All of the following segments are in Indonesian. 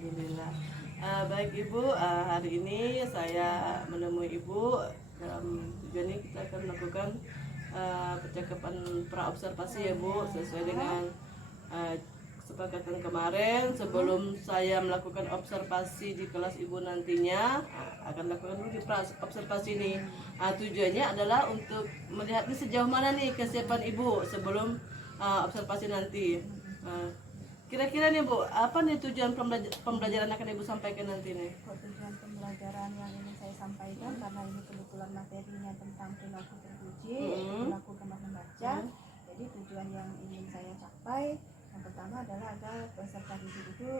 Alhamdulillah. Baik Ibu, hari ini saya menemui Ibu dalam tujuan ini kita akan melakukan percakapan pra-observasi ya Bu, sesuai dengan kesepakatan kemarin. Sebelum saya melakukan observasi di kelas Ibu nantinya, akan lakukan dulu di pra-observasi ini. Tujuannya adalah untuk melihat ini sejauh mana nih kesiapan Ibu sebelum observasi nanti. Kira-kira nih Bu, apa nih tujuan pembelajaran akan Ibu sampaikan nanti nih? Tujuan pembelajaran yang ingin saya sampaikan, karena ini kebetulan materinya tentang perilaku terpuji, perilaku gemar membaca. Jadi tujuan yang ingin saya capai yang pertama adalah agar peserta didik itu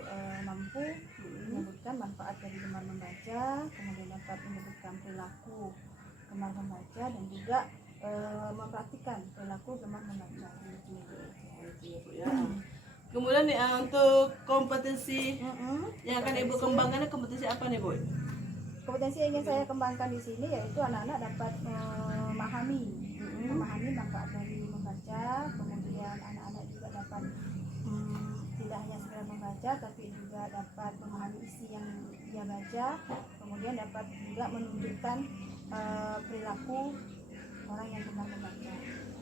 mampu menyebutkan manfaat dari gemar membaca, kemudian dapat menyebutkan perilaku gemar membaca, dan juga mempraktikkan perilaku gemar membaca. Kemudian nih untuk kompetensi yang akan Ibu kembangkan, kompetensi apa nih Bu? Kompetensi yang ingin saya kembangkan di sini yaitu anak-anak dapat memahami manfaat dari membaca, kemudian anak-anak juga dapat tidak hanya sekedar membaca tapi juga dapat memahami isi yang dia baca, kemudian dapat juga menunjukkan perilaku orang yang gemar membaca.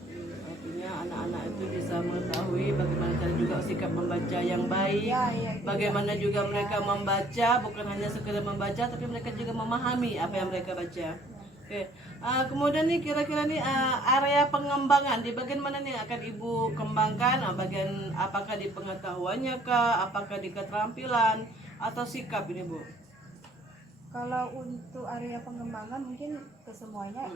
Artinya anak-anak itu bisa mengetahui bagaimana cara juga sikap membaca yang baik, bagaimana juga mereka membaca, bukan hanya sekedar membaca tapi mereka juga memahami apa yang mereka baca. Oke. Kemudian nih kira-kira nih area pengembangan di bagian mana nih akan Ibu kembangkan? Bagian apakah di pengetahuannya kah, apakah di keterampilan atau sikap ini Bu? Kalau untuk area pengembangan mungkin kesemuanya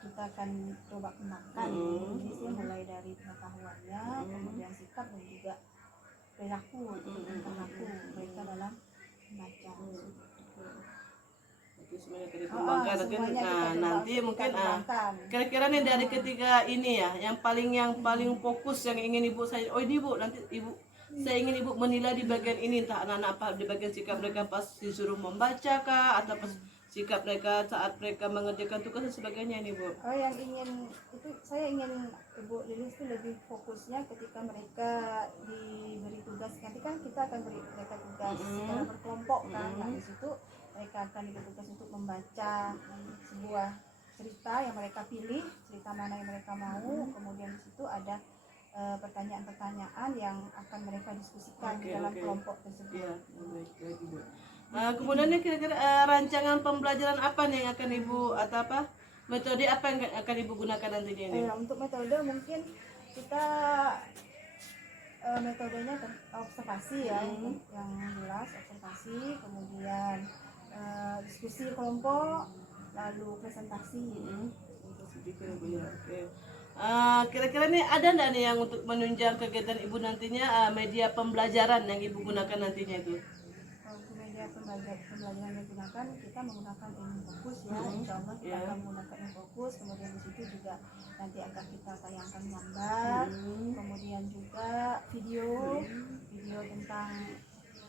kita akan coba kembangkan. Jadi sih mulai dari pengetahuannya, kemudian sikap dan juga perilaku mereka dalam membaca. Semuanya dikembangkan. Nanti mungkin kira-kira nih dari ketiga ini ya, yang paling fokus yang ingin Ibu saya, ini Bu, nanti Ibu saya ingin Ibu menilai di bagian ini, entah anak-anak apa di bagian sikap mereka pas disuruh membaca kah, atau pas sikap mereka saat mereka mengerjakan tugas dan sebagainya ini Bu. Yang ingin itu saya ingin Ibu Lilis itu lebih fokusnya ketika mereka diberi tugas. Nanti kan kita akan beri mereka tugas secara berkelompok kan. Nah di situ mereka akan diberi tugas untuk membaca sebuah cerita yang mereka pilih, cerita mana yang mereka mau. Kemudian di situ ada pertanyaan-pertanyaan yang akan mereka diskusikan di dalam kelompok tersebut. Ya, baik Ibu. Kemudian kira-kira rancangan pembelajaran apa nih yang akan Ibu atau apa metode apa yang akan Ibu gunakan nantinya ini? Untuk metode mungkin kita metodenya observasi ya, yang jelas observasi, kemudian diskusi kelompok, lalu presentasi. Kira-kira nih ada nggak nih yang untuk menunjang kegiatan Ibu nantinya media pembelajaran yang Ibu gunakan nantinya itu? Untuk media pembelajaran yang digunakan, kita menggunakan Infokus ya, insya Allah kita akan menggunakan Infokus. Kemudian di situ juga nanti akan kita tayangkan gambar, kemudian juga video tentang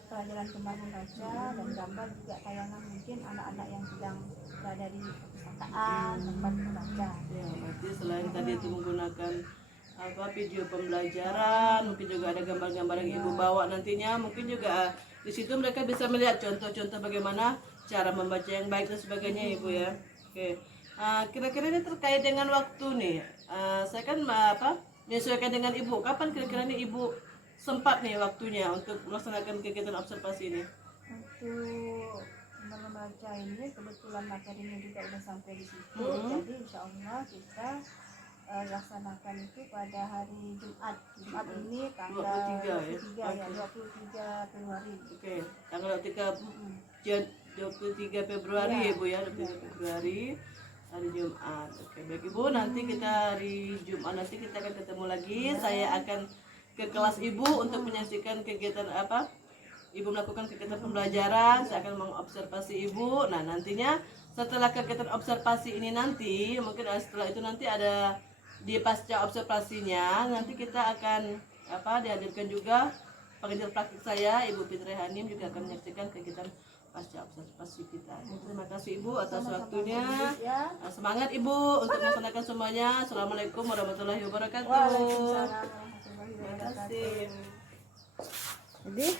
pelajaran gemar membaca, dan gambar juga tayangan mungkin anak-anak yang sedang berada di perpustakaan tempat membaca. Ya, berarti selain tadi itu menggunakan video pembelajaran, mungkin juga ada gambar-gambar yang Ibu bawa nantinya, mungkin juga di situ mereka bisa melihat contoh-contoh bagaimana cara membaca yang baik dan sebagainya Ibu ya. Oke. Kira-kira ini terkait dengan waktu nih. Saya kan menyesuaikan dengan Ibu. Kapan kira-kira nih Ibu sempat nih waktunya untuk melaksanakan kegiatan observasi ini? Untuk membaca ini kebetulan materinya juga udah sampai di situ, jadi insya Allah kita laksanakan itu pada hari Jumat ini tanggal 23 Februari. Oke, tanggal 23 Februari ya Bu ya, 23 Februari hari Jumat. Oke, baik Ibu, nanti kita hari Jumat nanti kita akan ketemu lagi. Saya akan ke kelas Ibu untuk menyaksikan kegiatan apa? Ibu melakukan kegiatan pembelajaran, saya akan mengobservasi Ibu. Nah, nantinya setelah kegiatan observasi ini nanti, mungkin setelah itu nanti ada di pasca observasinya, nanti kita akan dihadirkan juga pengajar praktik saya, Ibu Fitri Hanim, juga akan menyaksikan kegiatan pasca observasi kita. Terima kasih Ibu atas waktunya. Semangat Ibu untuk melaksanakan semuanya. Assalamualaikum warahmatullahi wabarakatuh. Waalaikumsalam warahmatullahi wabarakatuh. Terima kasih. Jadi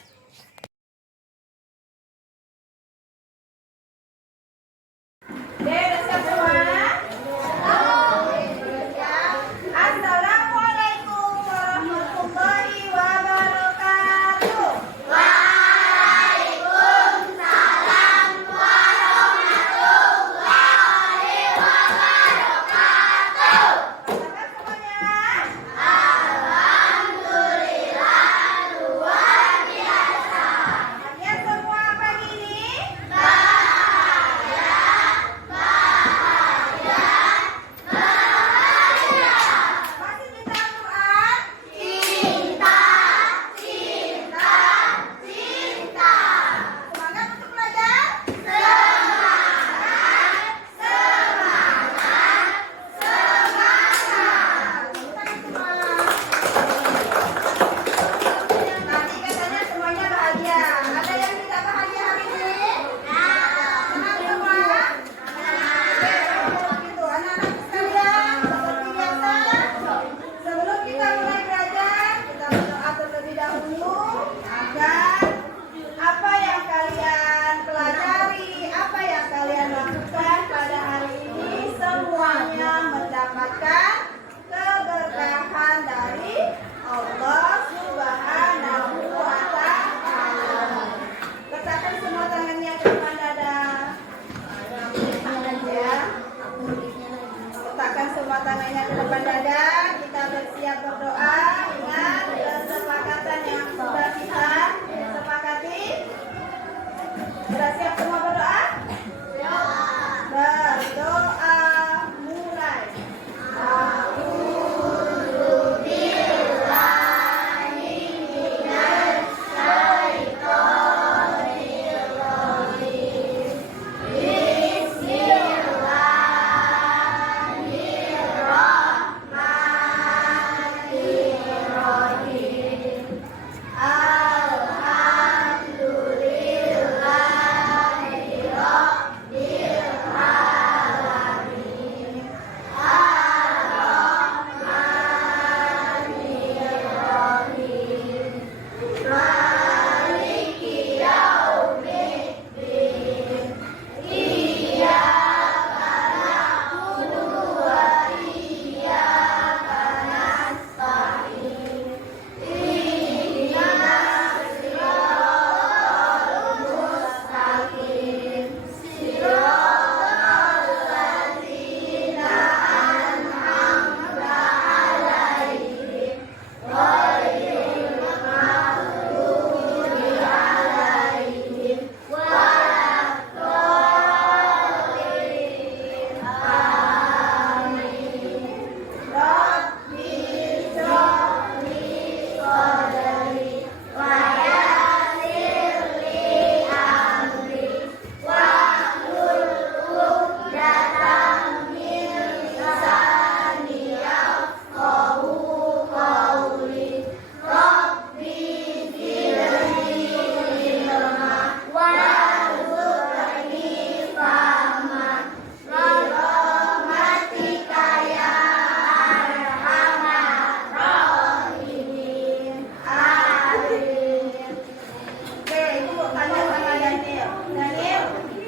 semuanya ke depan dada, kita bersiap berdoa. Ingat kesepakatan yang sudah kita sepakati. Sudah siap semua berdoa? Berdoa mulai.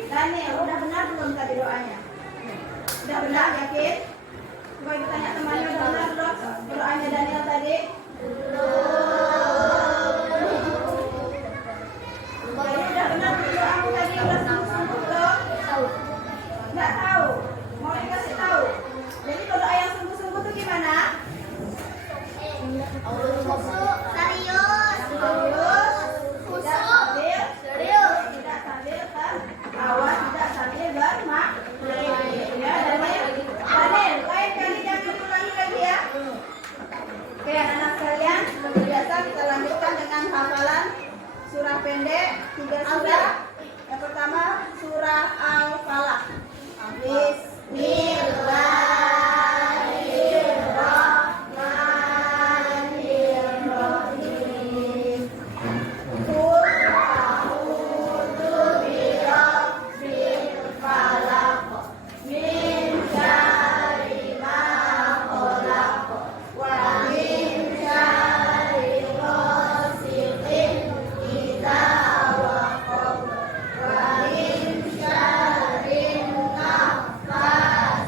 Daniel, udah benar belum tadi doanya? Udah benar, yakin? Coba ibu tanya temannya, udah benar belum doanya Daniel tadi? Jadi udah benar belum doamu tadi? Udah sungguh-sungguh belum? Nggak tahu? Mau dikasih tahu? Jadi kalau doa yang sungguh-sungguh itu gimana? Tidak sambil tertawa, tidak sambil bermain. Ya, Daniel, lain kali jangan ulangi lagi ya. Oke, anak sekalian, seperti biasa kita lanjutkan dengan hafalan surah pendek 3 surah. Yang pertama surah Al-Falaq. Bismillahirrahmanirrahim. Qul a'udzu birabbil falaq min syarri ma khalaq wa min syarri ghasiqin idza waqab wa min syarri naffatsati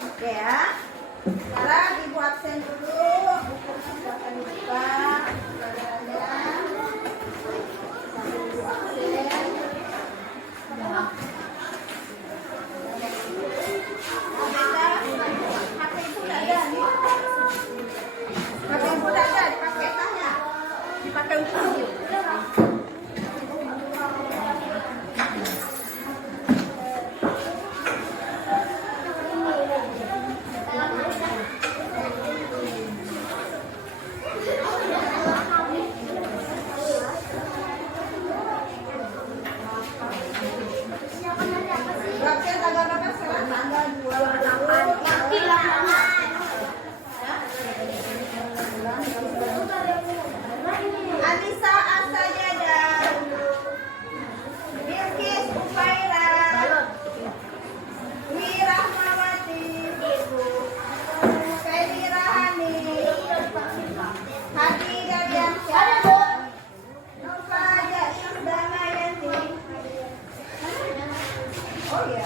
Oke ya. Sekarang ibu absen dulu. Silakan dibuka pelajarannya. Sambil ibu absen. HP itu nggak ada nih. HP ibu nggak ada, dipakai tanya. Dipakai untuk video. Anissa Asayada, Bilkis Ufaira, Wirahmawati, Feli Rahani, Hadi Daryansyah, Nova Damayanti. Oh ya.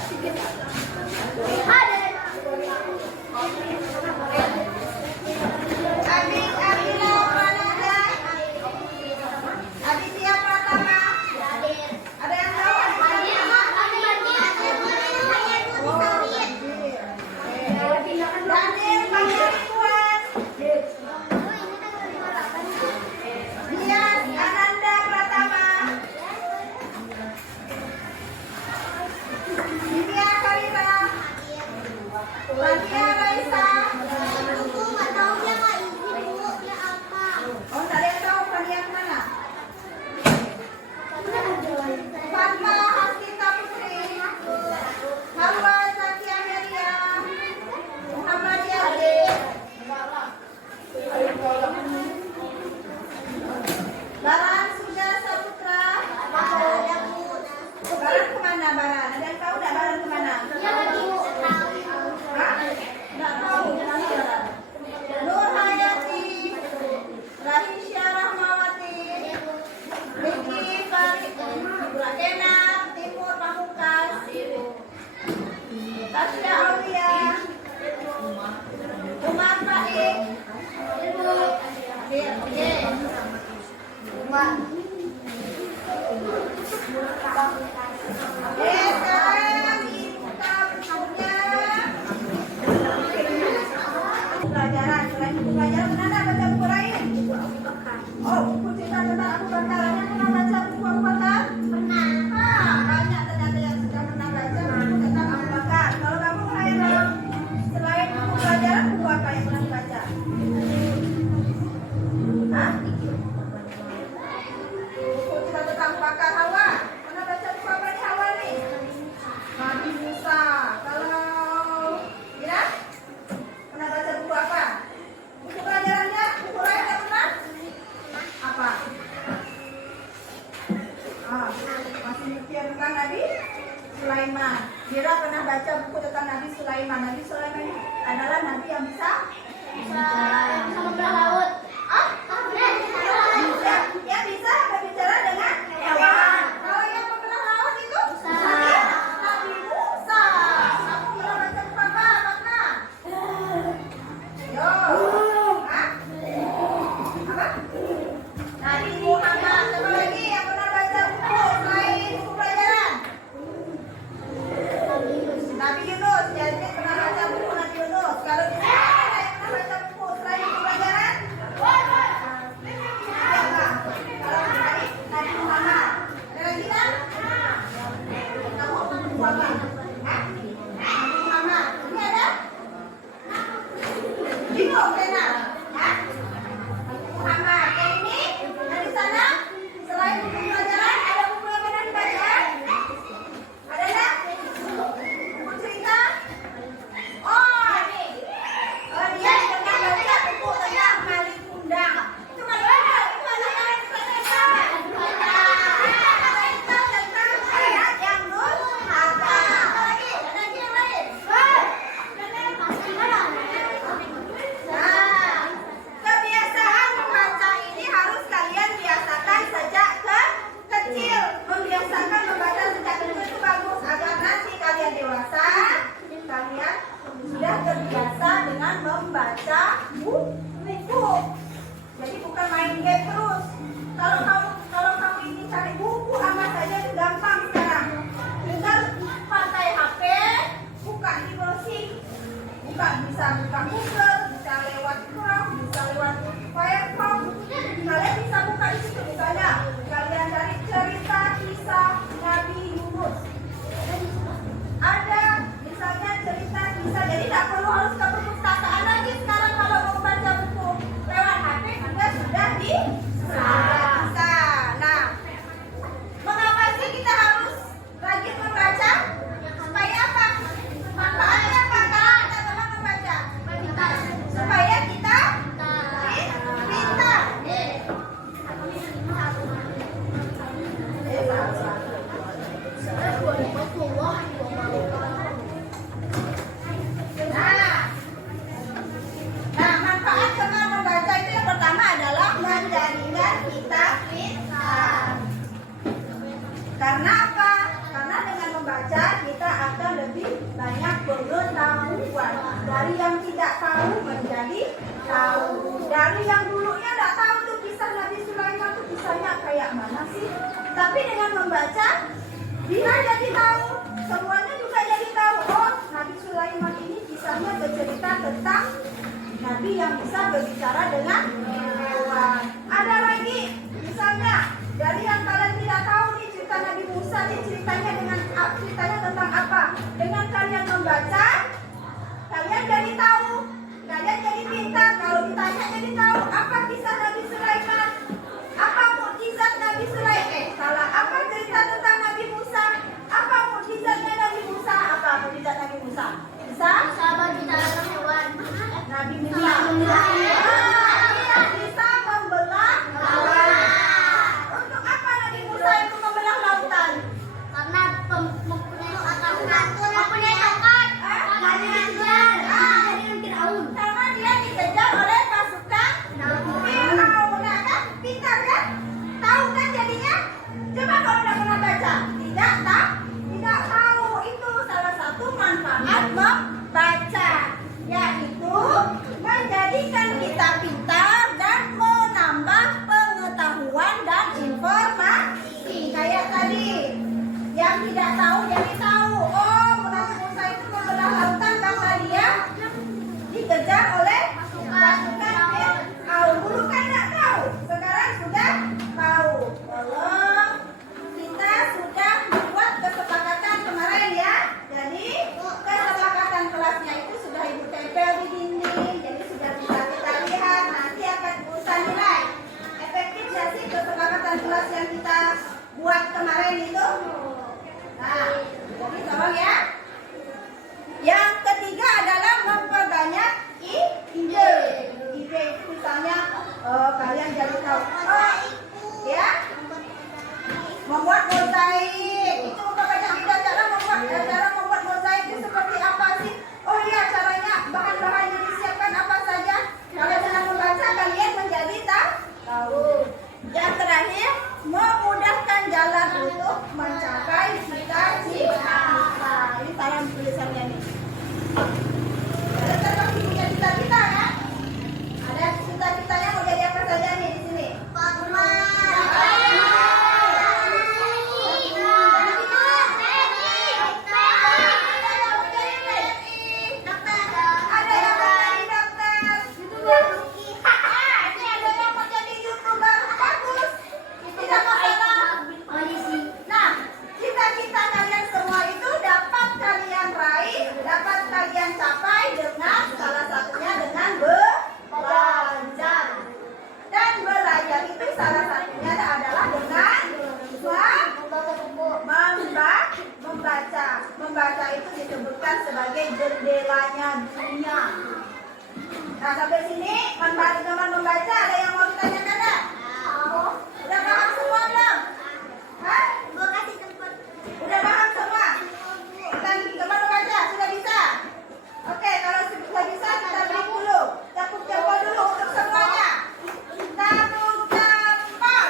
Baran sudah Saputra. Baran kemana Baran? Ada yang tahu nggak Baran kemana? Hah? Nggak tahu. Nur Hayati, Rahisya Rahmawati, Niki Farid, Rakena Timur Pamungkas, Tasya Aulia, Umar Faik, sekarang kita punya pelajaran. Selain buku pelajaran, pernah baca buku lain? Oh, buku cerita tentang Abu Bakar. Yang pernah baca buku Abu Bakar? Pernah. Banyak ternyata yang sudah pernah baca buku tentang Abu Bakar. Kalau kamu selain buku pelajaran, buku apa yang pernah baca? Hah? Buku cerita tentang Bakar Hawa. Pernah baca buku apa nih Hawa nih? Nabi Musa. Kalau Ira? Pernah baca buku apa? Buku pelajarannya? Buku lain nggak pernah? Apa? Masih mikir tentang Nabi Sulaiman. Ira pernah baca buku tentang Nabi Sulaiman. Nabi Sulaiman ini adalah nabi yang bisa membelah laut. Ya bisa berbicara dengan hewan. Karena apa? Karena dengan membaca kita akan lebih banyak pengetahuan. Dari yang tidak tahu menjadi tahu. Dari yang dulunya tidak tahu tuh kisah Nabi Sulaiman tuh kisahnya kayak mana sih? Tapi dengan membaca dia jadi tahu. Semuanya juga jadi tahu. Oh, Nabi Sulaiman ini kisahnya bercerita tentang Nabi yang bisa berbicara dengan hewan. Ada lagi, misalnya dari yang kalian tidak tahu nih cerita Nabi Musa nih ceritanya tentang apa? Dengan kalian membaca, kalian jadi tahu, kalian jadi pintar. Kalau ditanya jadi tahu apa kisah Nabi Sulaiman, apa mukjizat Nabi Sulaiman? Salah, apa cerita tentang Nabi Musa? Apa mukjizatnya Nabi Musa? Apa mukjizat Nabi Musa? Bisa? Sabar bicara dengan hewan. Nabi Musa bisa membelah lautan. Untuk apa Nabi Musa itu membelah lautan? Karena mempunyai tongkat. Karena dikejar. Jadi Firaun. Karena dia dikejar oleh pasukan Firaun. Nah, kan pintar kan? Tahu kan jadinya? Coba kalau udah pernah baca, tidak tahu. Itu salah satu manfaat membaca, yaitu menjadikan kita pintar dan menambah pengetahuan dan informasi. Kayak tadi, yang tidak tahu jadi tahu. Oh, Nabi Musa itu membelah lautan karena dia dikejar oleh pasukan Firaun. Dulu kan tidak tahu, sekarang sudah tahu. Tolong, kita sudah membuat kesepakatan kemarin ya. Jadi kesepakatan kelasnya itu sudah Ibu tempel di dinding. Jadi sudah bisa kita lihat. Nanti akan urusan nilai. Efektif nggak sih kesepakatan kelas yang kita buat kemarin itu? Nah, jadi tolong ya. Yang ketiga adalah memperbanyak ide. Ide itu misalnya kalian jadi tahu. Ya, membuat mozaik. Itu memperbanyak ide. Cara membuat mozaik itu seperti apa sih? Oh iya, caranya bahan-bahan yang disiapkan apa saja. Kalau dengan membaca kalian menjadi tahu. Yang terakhir, memudahkan jalan untuk mencapai cita-cita. Ini salam tulisannya nih. Ada terpaksa punya cita-cita ya? Ada cita-citanya mau jadi apa saja nih di sini? Ada yang mau jadi dokter. Ada yang mau jadi YouTuber. Bagus. Tidak masalah. Nah, cita-cita kalian semua itu dapat kalian raih, dapat kalian capai dengan salah satunya dengan belajar. Dan belajar itu salah satunya adalah dengan membaca. Membaca itu disebutkan sebagai jendelanya dunia. Nah, sampai sini teman membaca ada yang mau ditanyakan enggak? Udah paham semua belum? Hah? Udah paham semua? Teman membaca sudah bisa? Oke, kalau sudah bisa kita break dulu. Tepuk jempol dulu untuk semuanya. Tepuk jempol.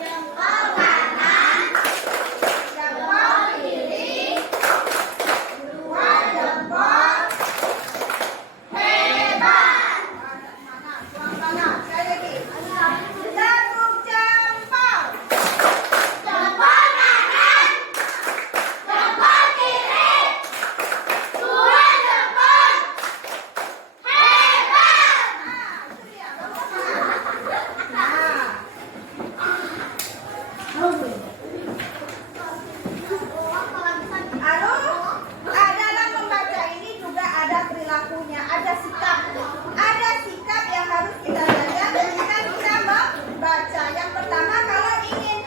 Jempol kanan. Jempol kiri. Dua jempol. Hebat. Mana? Tuang sana. Sekali lagi. Tepuk jempol. Jempol kanan. Jempol kiri. Dua jempol. Hebat. Nah, itu dia. Nah. Dalam membaca ini juga ada perilakunya, ada sikap. Ada sikap yang harus kita jaga ketika kita membaca. Yang pertama, kalau ingin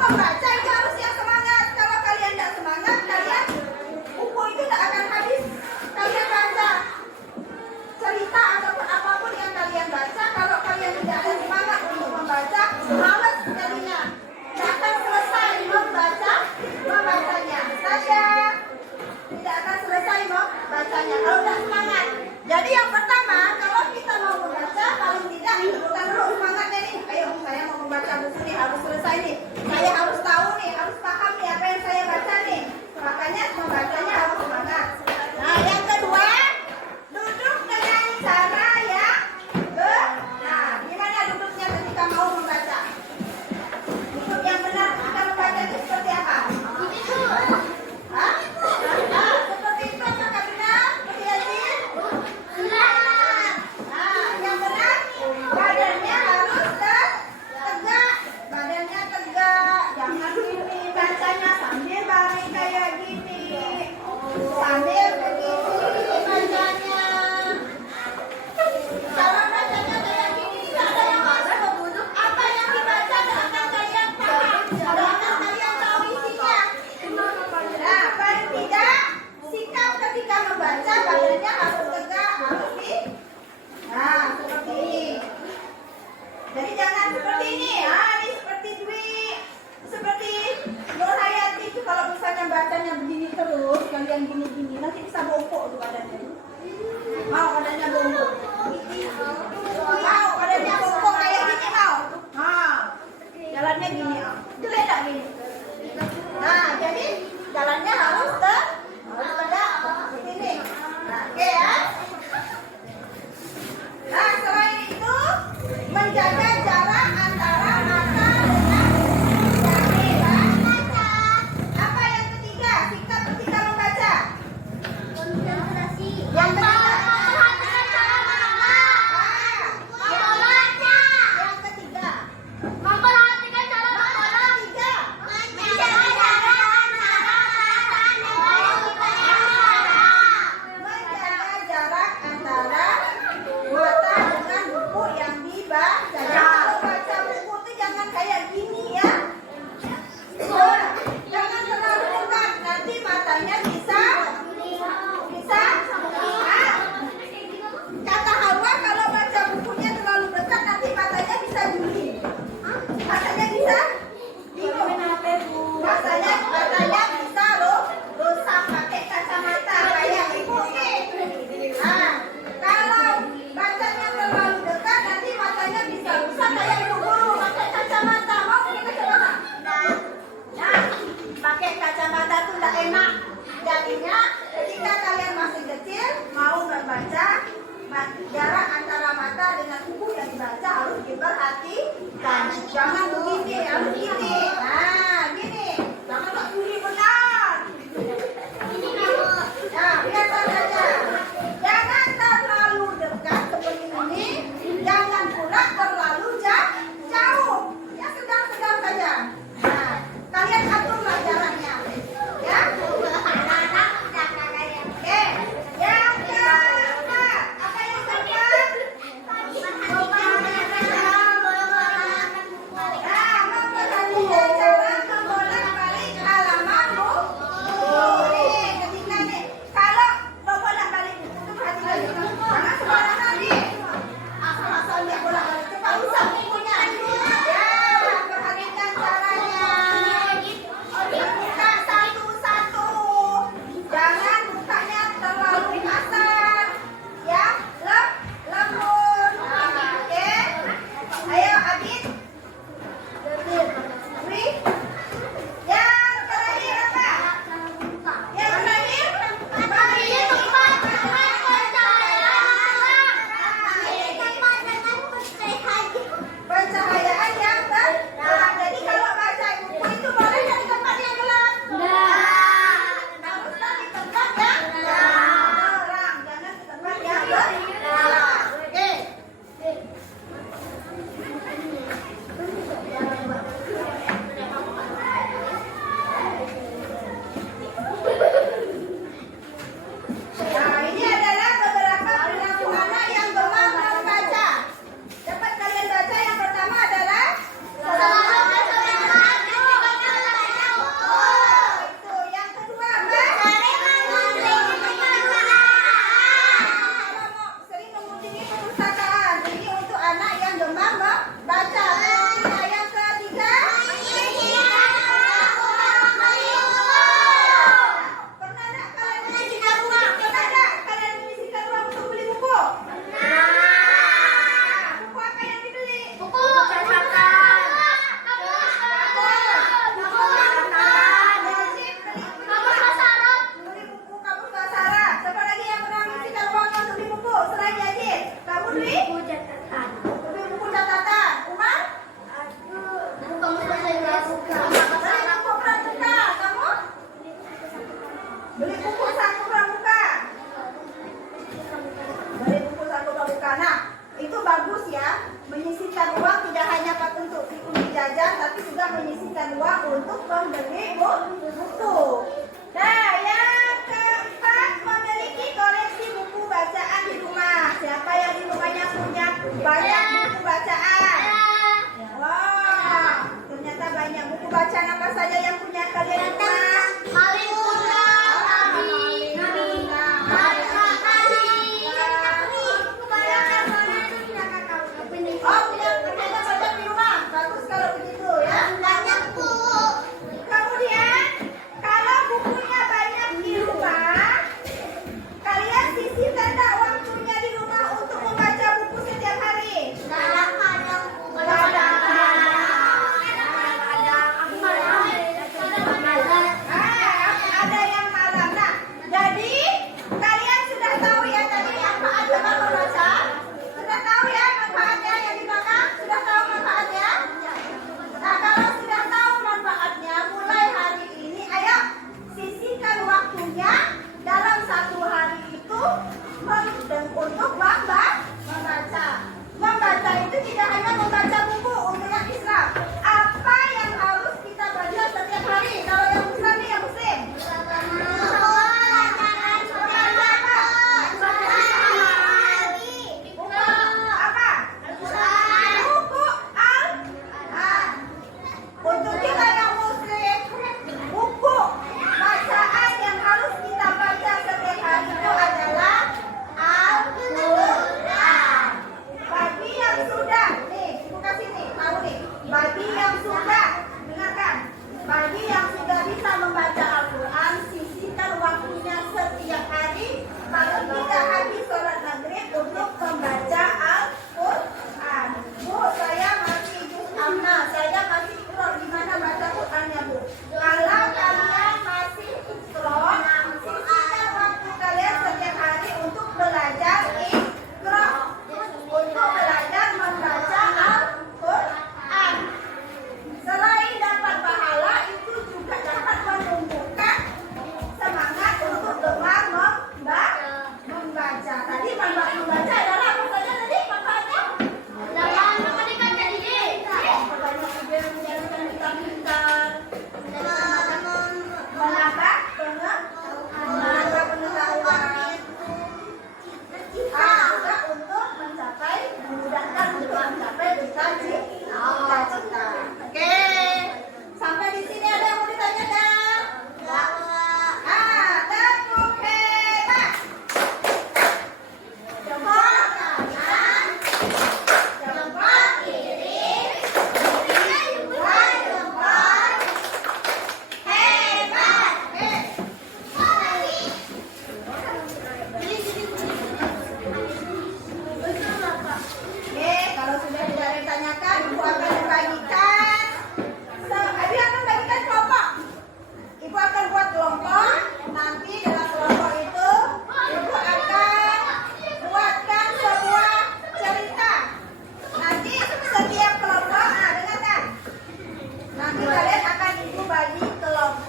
membaca itu harus yang semangat. Kalau kalian tidak semangat, buku itu tidak akan habis. Kalian baca cerita ataupun apapun yang kalian baca, kalau kalian tidak ada semangat untuk membaca, malas jadinya. Tidak akan selesai membacanya. Saya tidak akan selesai membacanya kalau tidak semangat. Jadi yang pertama, kalau kita mau membaca, paling tidak bukan dulu semangatnya nih. Ayo, saya mau membaca buku nih, harus selesai nih. Saya harus tahu nih ini. Nah, jadi jalannya harus pada sini. Nah, oke ya. Nah, selain itu menjaga jarak antara mata dengan jari. Apa yang ketiga? Sikap ketika membaca. Konsentrasi. Yang ketiga. Memperhatikan cara menengah. Membaca. Yang ketiga. Memperhatikan cara membaca. Tiga. Menjaga jarak antara mata dengan Menjaga jarak antara mata dengan buku yang dibaca. Jadi kalau baca buku itu jangan kayak gini ya. Jangan terlalu dekat, nanti matanya bisa. Kata Hawa kalau baca bukunya terlalu dekat nanti matanya bisa bunyi. Matanya bisa? Matanya bisa loh rusak pakai kacamata kayak ibu nih. Nah, kalau bacanya terlalu dekat nanti matanya bisa rusak kayak ibu guru pakai kacamata. Mau pakai kacamata? Nah, pakai kacamata tuh tidak enak. Jadinya ketika kalian masih kecil mau membaca, jarak antara mata dengan buku yang dibaca harus diperhatikan. Jangan begini, harus gini. Nah, gini. Jangan tak bunyi benar. Nah, biasa saja. Jangan terlalu dekat seperti ini. Jangan pula terlalu jauh. Ya, sedang-sedang saja. Nah, kalian aturlah jaraknya. Ya.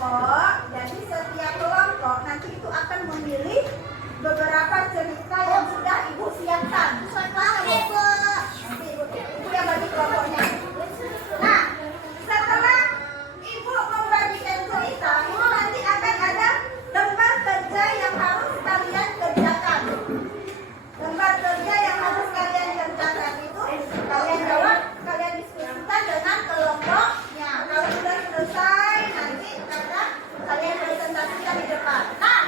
kelompok, jadi setiap kelompok nanti itu akan memilih beberapa cerita yang sudah ibu siapkan. Nanti ibu yang bagi kelompoknya. Nah, setelah ibu membagikan cerita, itu nanti akan ada lembar kerja yang harus kalian kerjakan. Lembar kerja yang harus kalian kerjakan itu kalian jawab, kalian diskusikan dengan kelompoknya. Kalau sudah selesai, nanti kalian presentasikan di depan. Nah,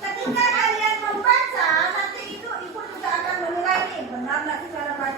ketika kalian membaca, nanti itu ibu juga akan menilai nih benar nggak sih cara baca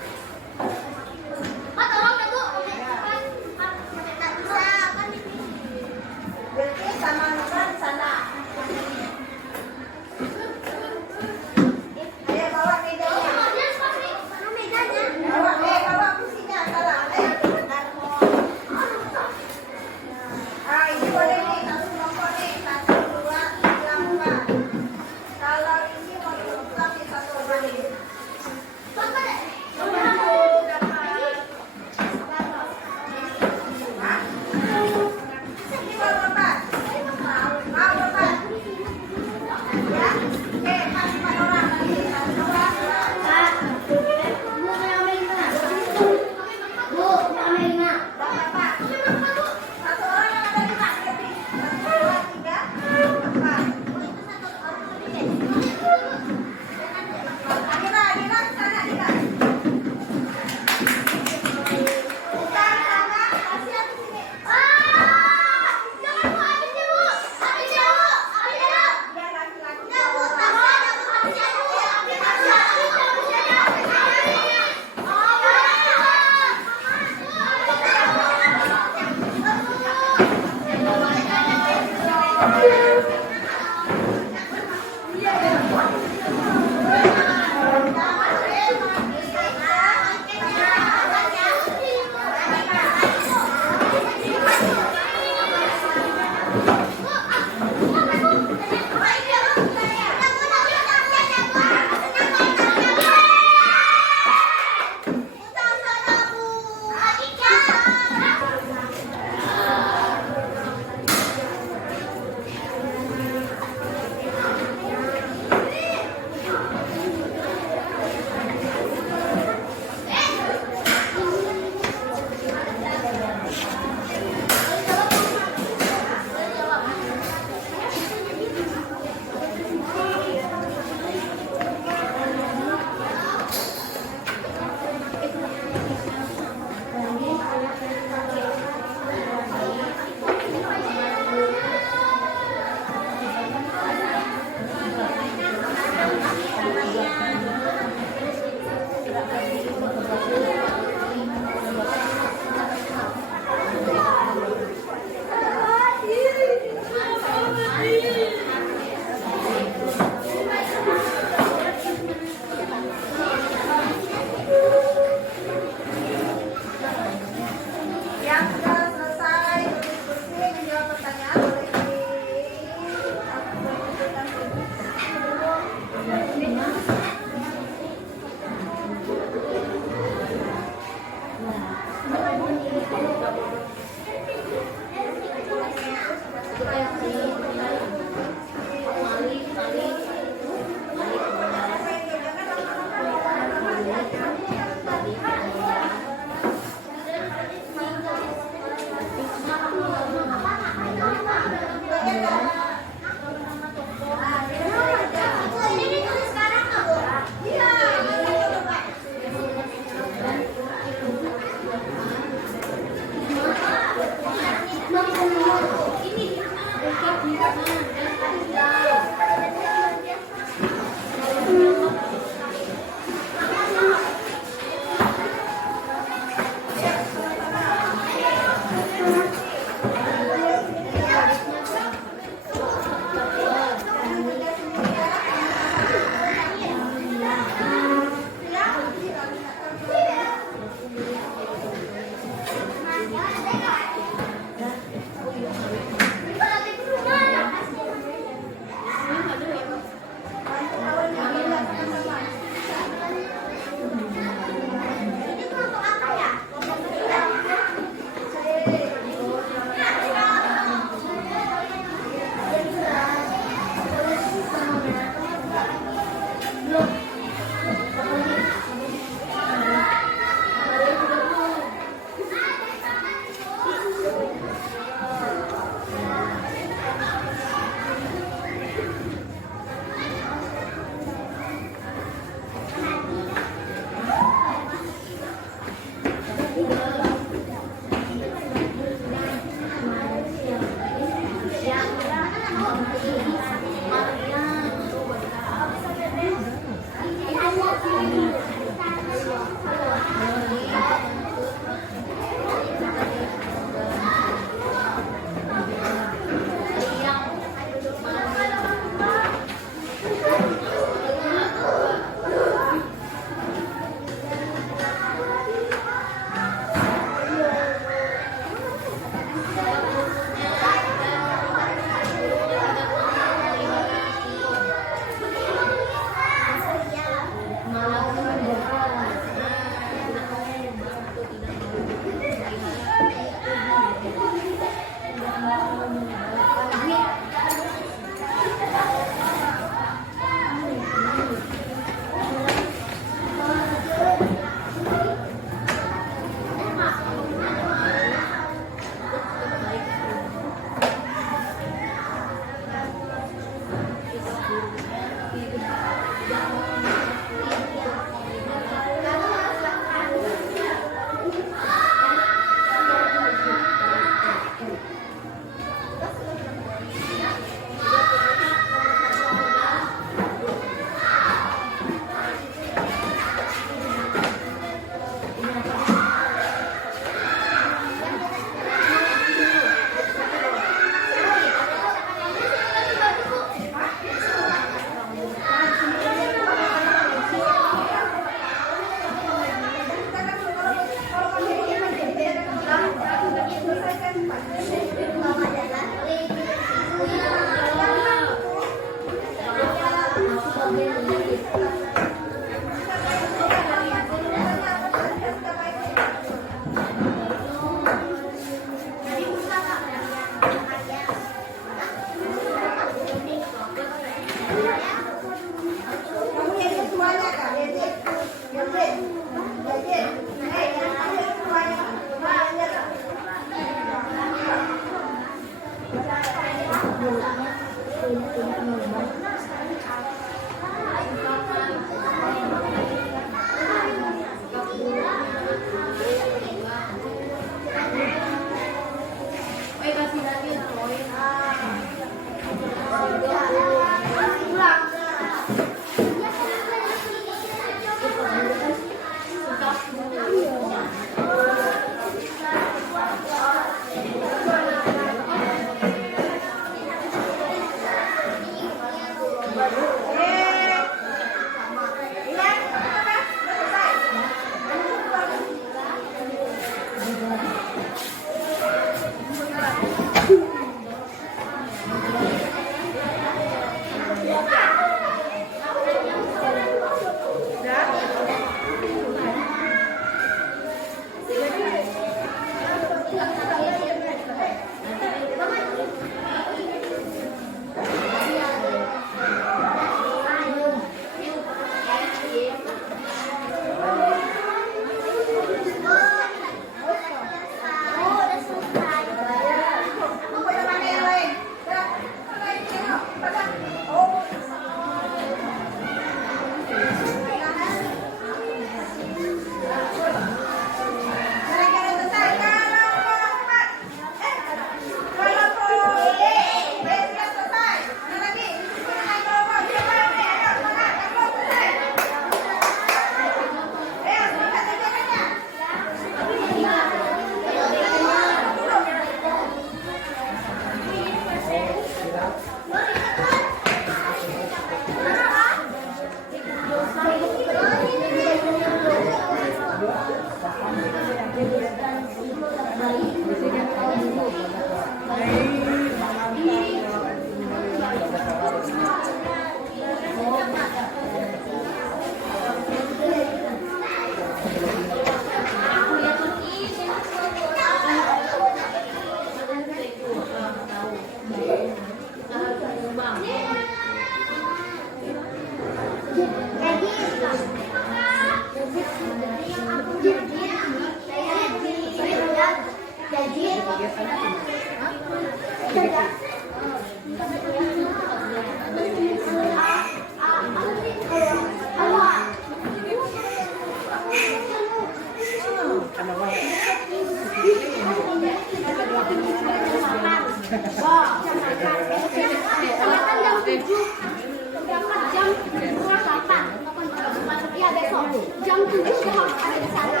Iya besok jam 7 sudah harus ada di sana.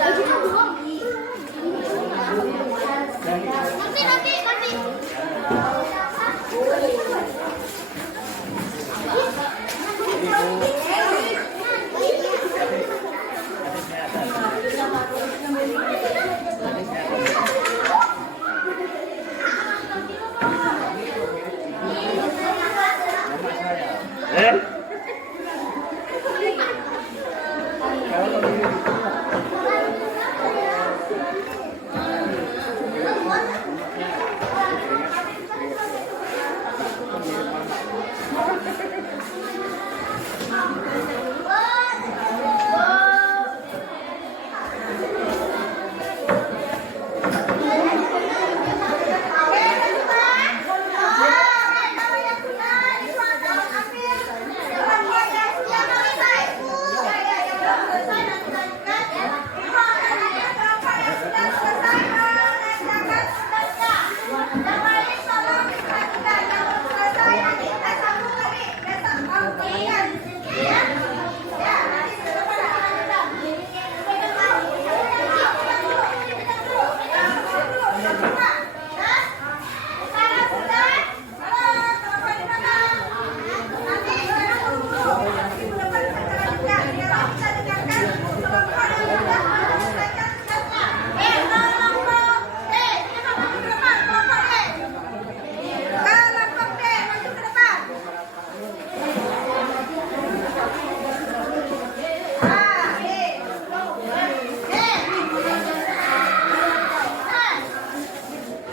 Kita belum.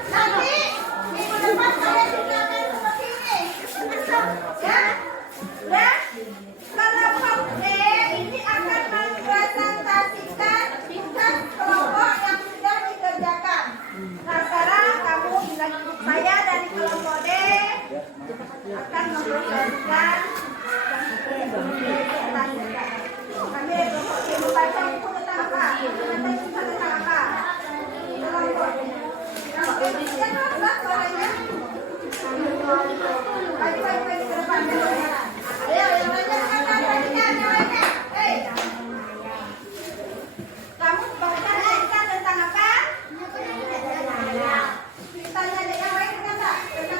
Nanti. Ceritanya yang lain tentang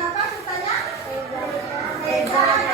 apa? Ceritanya?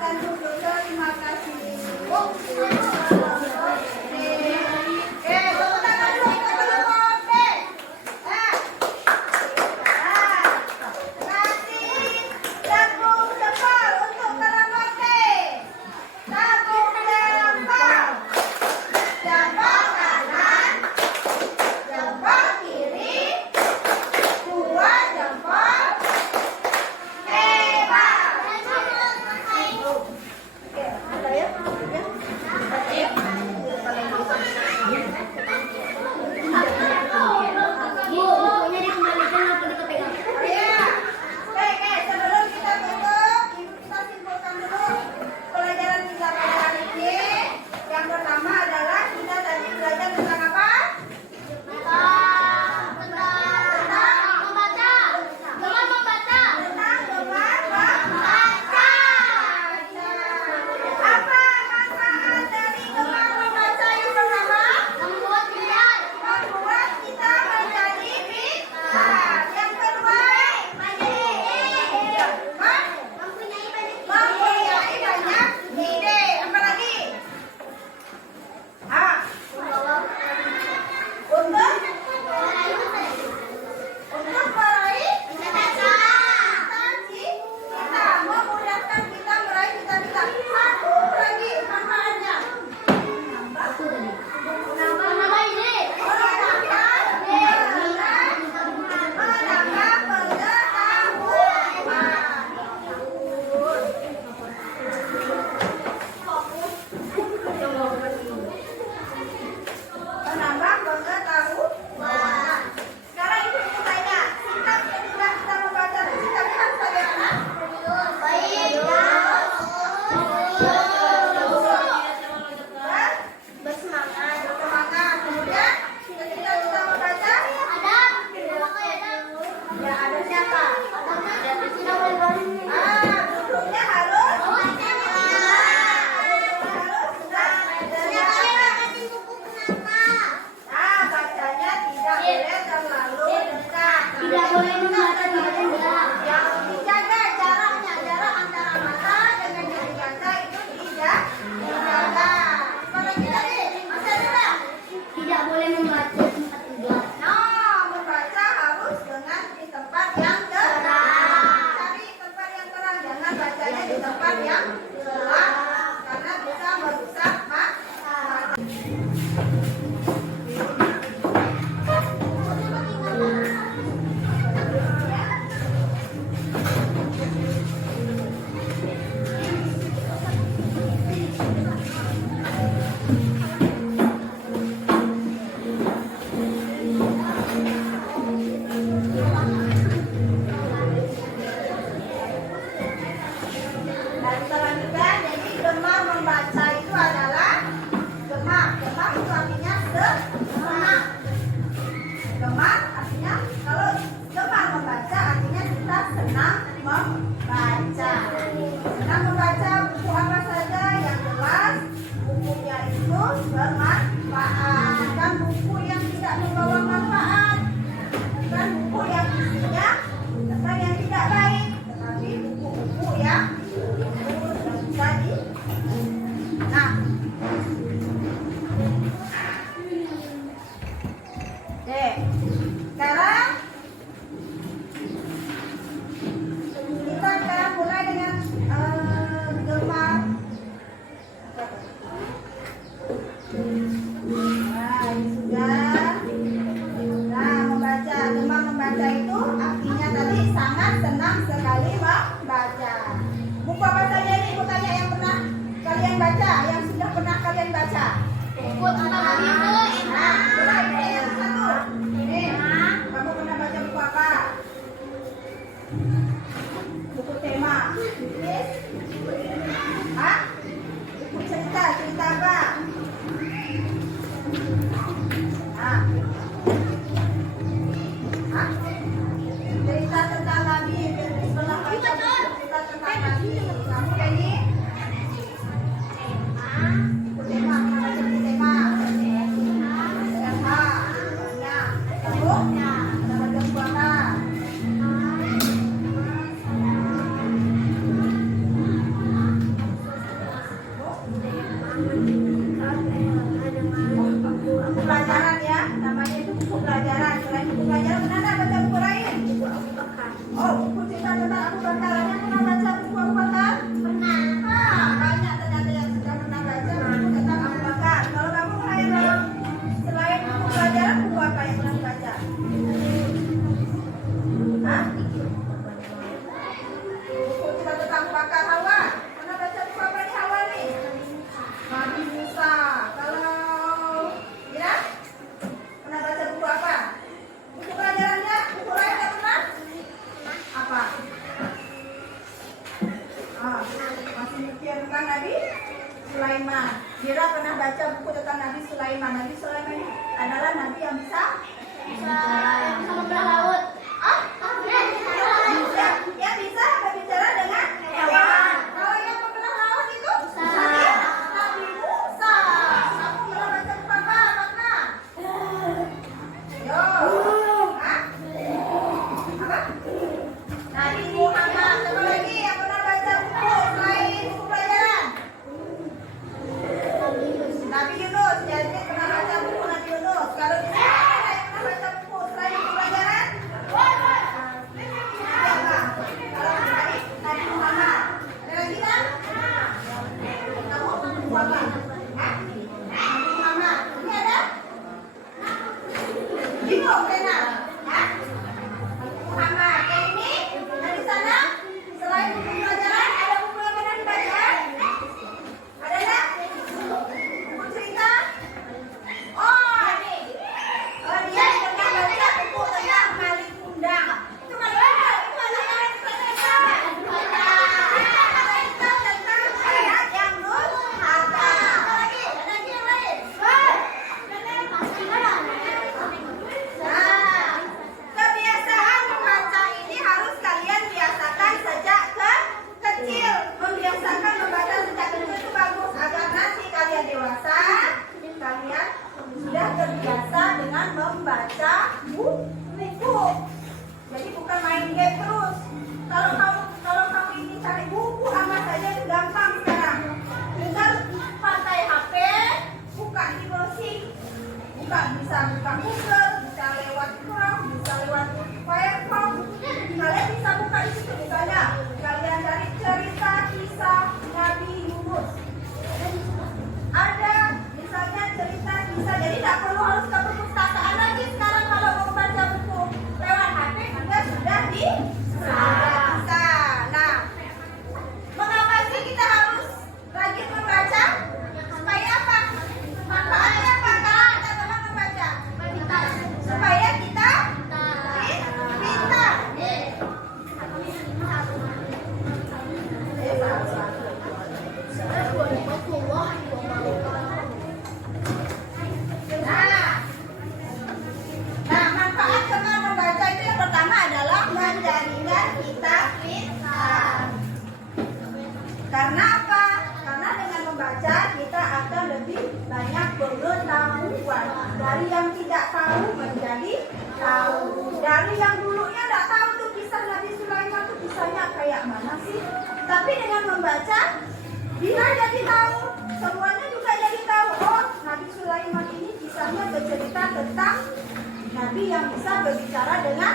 silakan duduk. Terima kasih. Tepuk tangan dulu untuk kelompok B. Kasih jagung jempol untuk kelompok B. Jagung jempol. Jempol kanan, jempol kiri, 2 jempol. Hebat. Oke, ada ya? Bu, bukunya dikembalikan atau dikepegang? Iya. Oke, sebelum kita tutup, ibu kita simpulkan dulu pelajaran kita pada hari ini. Yang pertama adalah kita tadi belajar tentang apa? Tentang gemar membaca. Apa manfaat dari gemar membaca yang pertama? Membuat kita menjadi pintar. Yang kedua, mempunyai banyak ide. Apa lagi? Untuk meraih cita-cita kita, memudahkan kita meraih cita-cita. Satu lagi manfaatnya. Menambah pengetahuan. Sekarang ibu tanya, sikap ketika kita membaca kita harus bagaimana? Bersemangat. Kemudian ketika kita membaca, ya ada siapa? Duduknya harus bacanya tidak boleh terlalu dekat. Tidak boleh membaca Yang dijaga jaraknya, jarak antara mata dengan yang dibaca itu tidak dijaga. Apalagi tadi, Mas Adira? Tidak boleh membaca tempat gelap. Membaca harus dengan di tempat yang terang. Cari tempat yang terang, jangan bacanya di tempat yang gelap karena bisa merusak mata. Dan selanjutnya, jadi gemar membaca itu adalah gemar. Gemar itu artinya semangat. Gemar artinya kalau gemar membaca artinya kita senang membaca. Senang membaca buku apa saja yang jelas bukunya itu bermanfaat. Bukan buku yang tidak membawa manfaat. Bukan buku yang isinya tentang yang tidak baik. Tetapi buku-buku yang tadi. Nah, oke. Sekarang kita akan mulai dengan gemar. Nah, ini sudah. Nah, membaca, gemar membaca itu artinya tadi sangat senang sekali membaca. Buku apa saja ini? Ibu tanya yang pernah kalian baca, yang sudah pernah kalian baca. Nah, mulai dari yang satu. Ini, kamu pernah baca buku apa? Buku tema. Tulis. Hah? Buku cerita, cerita apa? Hah? Cerita tentang Nabi. Pernah baca cerita tentang Nabi. Kamu ini? Buku tema, pernah baca buku tema? Dengan H, banyak. Kamu? Pernah baca buku apa? penelitian tentang Nabi Sulaiman. Mira pernah baca buku tentang Nabi Sulaiman. Nabi Sulaiman ini adalah nabi yang bisa membelah laut. yang bisa berbicara dengan hewan. Kalau yang membelah laut itu Nabi Musa. Kamu pernah baca buku apa, Makna? Yo. Hah? Apa? Nabi Muhammad. Siapa lagi yang pernah baca buku selain buku pelajaran? Nabi Yunus. Jadi pernah baca buku Nabi Yunus. Kalau di sini ada yang pernah baca buku selain buku pelajaran? Ya, Kak. Kalau di sini Nabi Muhammad. Ada lagi kan? Kamu buku apa? Hah? Nabi Muhammad. Ini ada? Bingung, Rena? Hah? Muhammad. Yang ini dari sana selain buku pelajaran ada buku yang pernah dibaca? Ada nggak? Buku cerita? Oh ini. Oh dia pernah baca buku tentang Malin Kundang. Itu Malin Kundang itu ada yang tentang ayat yang durhaka. Apa lagi? Ada lagi yang lain? Nah, kebiasaan membaca ini harus kalian biasakan sejak kecil. Membiasakan membaca sejak kecil itu bagus agar nanti kalian dewasa, kalian sudah terbiasa dengan membaca buku. Jadi bukan main game terus. Kalau kamu ingin cari buku apa saja itu gampang sekarang. Tinggal pakai HP, buka di browsing. Bisa buka Google, bisa lewat Chrome, bisa lewat Firefox. Kalian bisa buka di situ misalnya. Kalian cari cerita kisah Nabi Yunus. Ada misalnya cerita kisah. Jadi tidak perlu harus ke perpustakaan lagi sekarang kalau mau baca buku lewat HP juga sudah bisa. Nah, mengapa sih kita harus rajin membaca? Supaya apa? Manfaatnya apa kalau kita teman membaca? Supaya kita pintar. Nah, manfaat dengan membaca itu yang pertama adalah menjadikan kita pintar. Karena apa? Karena dengan membaca kita akan lebih banyak pengetahuan. Dari yang tidak tahu menjadi tahu. Dari yang dulunya tidak tahu tuh kisah Nabi Sulaiman tuh kisahnya kayak mana sih? Tapi dengan membaca dia jadi tahu. Semuanya juga jadi tahu. Oh, Nabi Sulaiman ini kisahnya bercerita tentang Nabi yang bisa berbicara dengan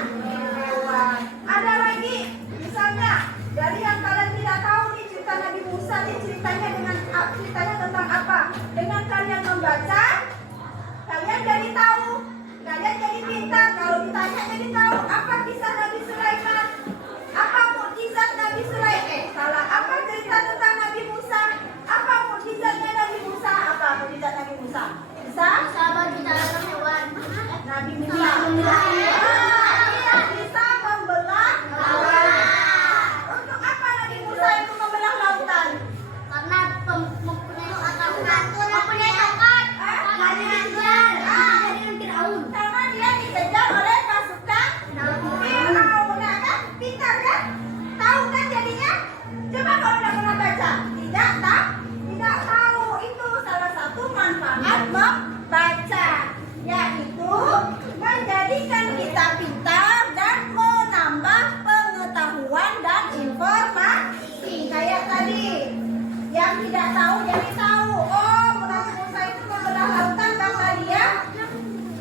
hewan. Ada lagi, misalnya dari yang kalian tidak tahu nih cerita Nabi Musa nih ceritanya tentang apa? Dengan kalian membaca, kalian jadi tahu, kalian jadi pintar. Kalau ditanya jadi tahu apa kisah Nabi Sulaiman, apa mukjizat Nabi Sulaiman? Apa cerita tentang Nabi Musa? Apa mukjizatnya Nabi Musa? Apa mukjizat Nabi Musa? Bisa? Berbicara dengan hewan. Nabi Musa bisa membelah lautan. Untuk apa Nabi Musa itu membelah lautan? Karena mempunyai tongkat. Karena dia dikejar oleh pasukan Firaun. Nah, kan pintar kan? Tahu kan jadinya? Coba kalau tidak pernah baca, tidak tahu. Itu salah satu manfaat membaca, yaitu menjadikan kita pintar dan menambah pengetahuan dan informasi. Kayak tadi, yang tidak tahu jadi tahu. Oh, Nabi Musa itu membelah lautan karena dia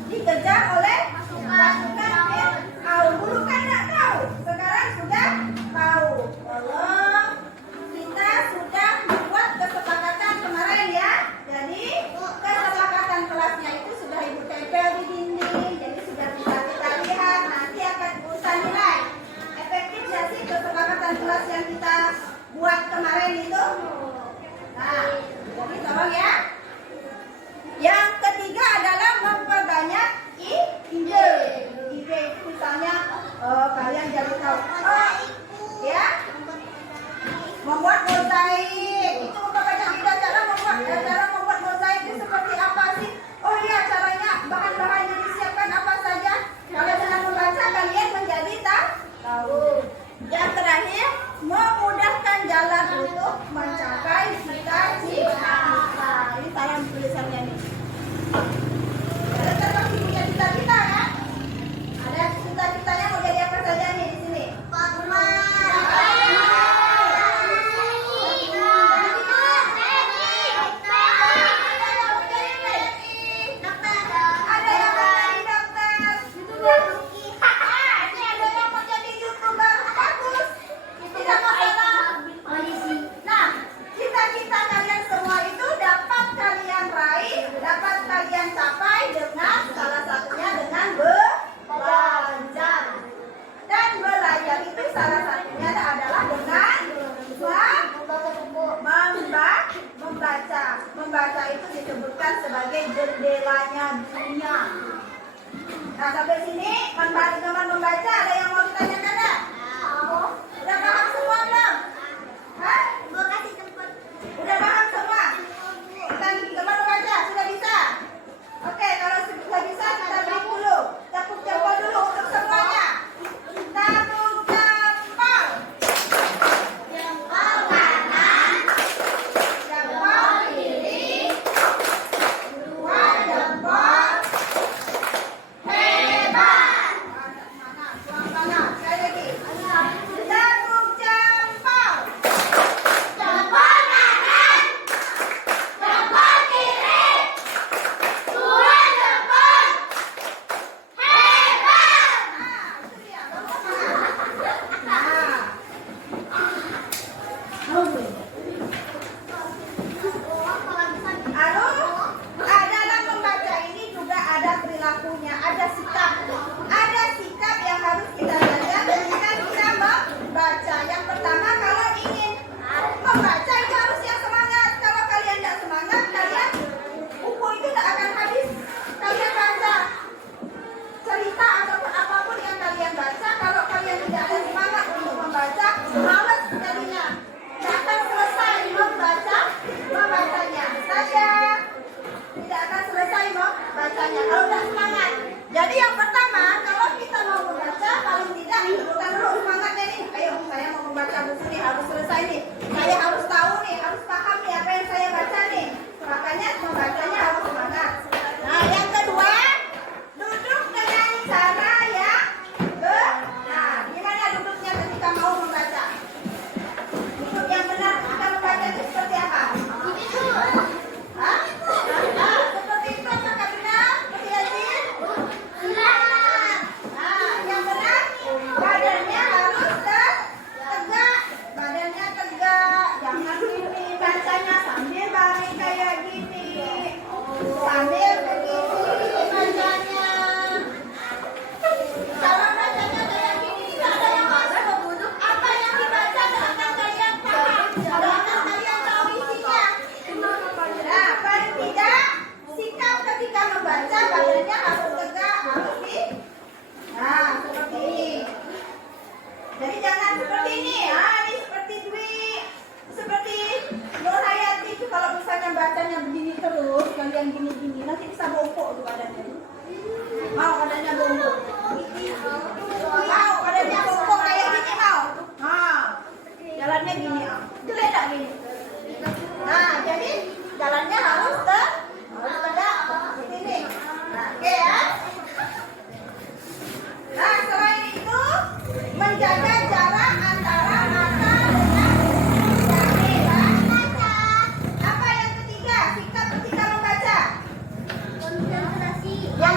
dikejar oleh pasukan Firaun. Dulu kan tidak tahu, sekarang sudah tahu. Allah, kita sudah membuat kesepakatan kemarin ya. Jadi kesepakatan kelasnya itu sudah Ibu tempel di dinding. Jadi sudah bisa kita lihat. Nanti akan urusan nilai. Efektif nggak sih kesepakatan kelas yang kita buat kemarin itu? Nah, jadi tolong ya. Yang ketiga adalah memperbanyak ide. Ide itu misalnya kalian jadi tahu. Oh, ya. Membuat mozaik. Itu Bapak Jamila cara membuat mozaik itu seperti apa sih? Oh iya, caranya bahan-bahannya disiapkan apa saja? Kalau dengan membaca kalian menjadi tahu. Yang terakhir, memudahkan jalan untuk mencapai cita-cita. Nah, ini salam tulisannya nih. Ada termasuk punya cita-cita ya? Ada cita-citanya mau jadi apa saja nih di sini? Ada yang mau jadi dokter. Ini ada yang mau jadi YouTuber. Bagus. Tidak masalah. Nah, cita-cita kalian semua itu dapat kalian raih, dapat kalian capai dengan salah satunya dengan belajar. Dan belajar itu salah satunya adalah dengan membaca. Membaca itu disebutkan sebagai jendelanya dunia. Nah, sampai sini teman membaca ada yang mau ditanyakan enggak? Udah paham semua belum? Hah? Udah paham semua? Teman membaca sudah bisa? Oke, kalau sudah bisa kita break dulu. Tepuk jempol dulu untuk semuanya. Tepuk jempol. Jempol kanan. Jempol kiri. Dua jempol. Hebat. Mana? Tuang sana. Sekali lagi. Tepuk jempol. Jempol kanan. Jempol kiri. Dua jempol. Hebat. Nah, itu dia. Nah. Lalu dalam membaca ini juga ada perilakunya, ada sikap. Ada sikap yang harus kita jaga ketika kita membaca. Yang pertama, kalau ingin membaca itu harus yang semangat. Kalau kalian tidak semangat, kalian buku itu tidak akan habis. Kalian baca cerita ataupun apapun yang kalian baca, kalau kalian tidak ada semangat untuk membaca, malas jadinya. Tidak akan selesai membacanya. Saya tidak akan selesai membacanya kalau tidak semangat. Jadi yang pertama, kalau kita mau membaca, paling tidak kita dulu semangatnya nih. Ayo, saya mau membaca buku ini, harus selesai nih. Saya harus tahu nih, harus paham nih apa yang saya baca nih. Makanya membacanya harus semangat. Nah, yang kedua, duduk dengan cara yang benar. Gimana duduknya ketika mau membaca? Duduk yang benar ketika membaca itu seperti apa? Hah? Nah, seperti itu apakah benar? Seperti Yazid? Nah, yang benar badannya harus tegak. Badannya tegak. Jangan gini bacanya sambil baring kayak gini. Sambil begini bacanya. Kalau bacanya kayak gini, ada yang masuk duduk. Apa yang dibaca tidak akan kalian paham. Tidak akan kalian tahu isinya. Nah, paling tidak sikap ketika membaca badannya harus tegak, harus di. Nah, seperti ini. Jadi jangan seperti ini. Ini seperti Dwi, seperti Nur Hayati itu kalau misalnya bacanya begini terus, kalian gini-gini, nanti bisa bongkok tuh badannya. Mau badannya bongkok? Mau badannya bongkok kayak gini mau? Mau. Jalannya gini, geledak gini. Nah, jadi jalannya harus tegak seperti ini. Nah, oke ya. Nah, selain itu menjaga jarak antara mata dengan baca. Apa yang ketiga? Sikap ketika membaca. Yang ketiga,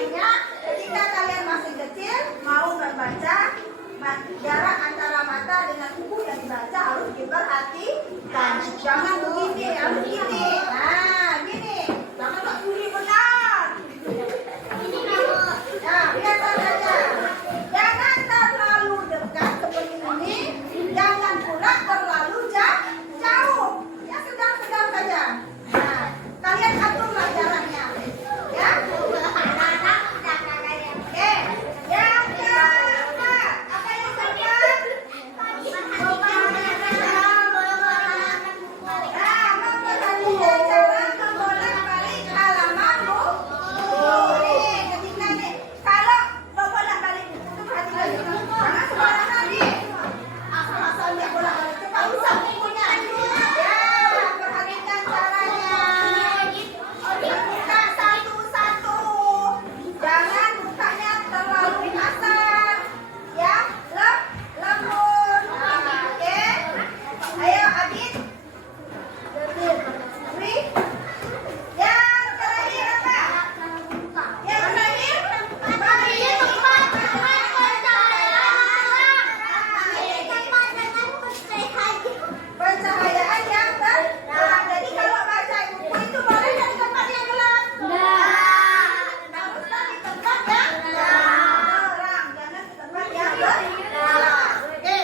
artinya ketika kalian masih kecil mau membaca, jarak antara mata dengan buku yang dibaca harus diperhatikan. Jangan begini, harus gini. Nah, gini. Jangan tak kiri benar. Nah, biasa saja. Jangan terlalu dekat seperti ini. Jangan pula terlalu jauh. Ya sedang-sedang saja. Nah, kalian aturlah jaraknya. Ya. Oke. Yang keempat, apa yang keempat? Nah, memperhatikan cara membolak-balik halaman buku. Nih, ketika nih, kalau membolak-balik buku itu perhatikan, jangan sembarangan nih. Asal-asalnya bolak-balik, coba usah bukunya. Ya, perhatikan caranya. Buka satu-satu. Jangan bukanya terlalu kasar. Ya, lembut. Oke. Ayo, Adit. Ri. Yang terakhir apa? Yang terakhir? Pencahayaan yang terang. Jadi kalau baca buku itu boleh dari tempat yang gelap. Haruslah di tempat yang terang. Jangan di tempat yang gelap. Oke.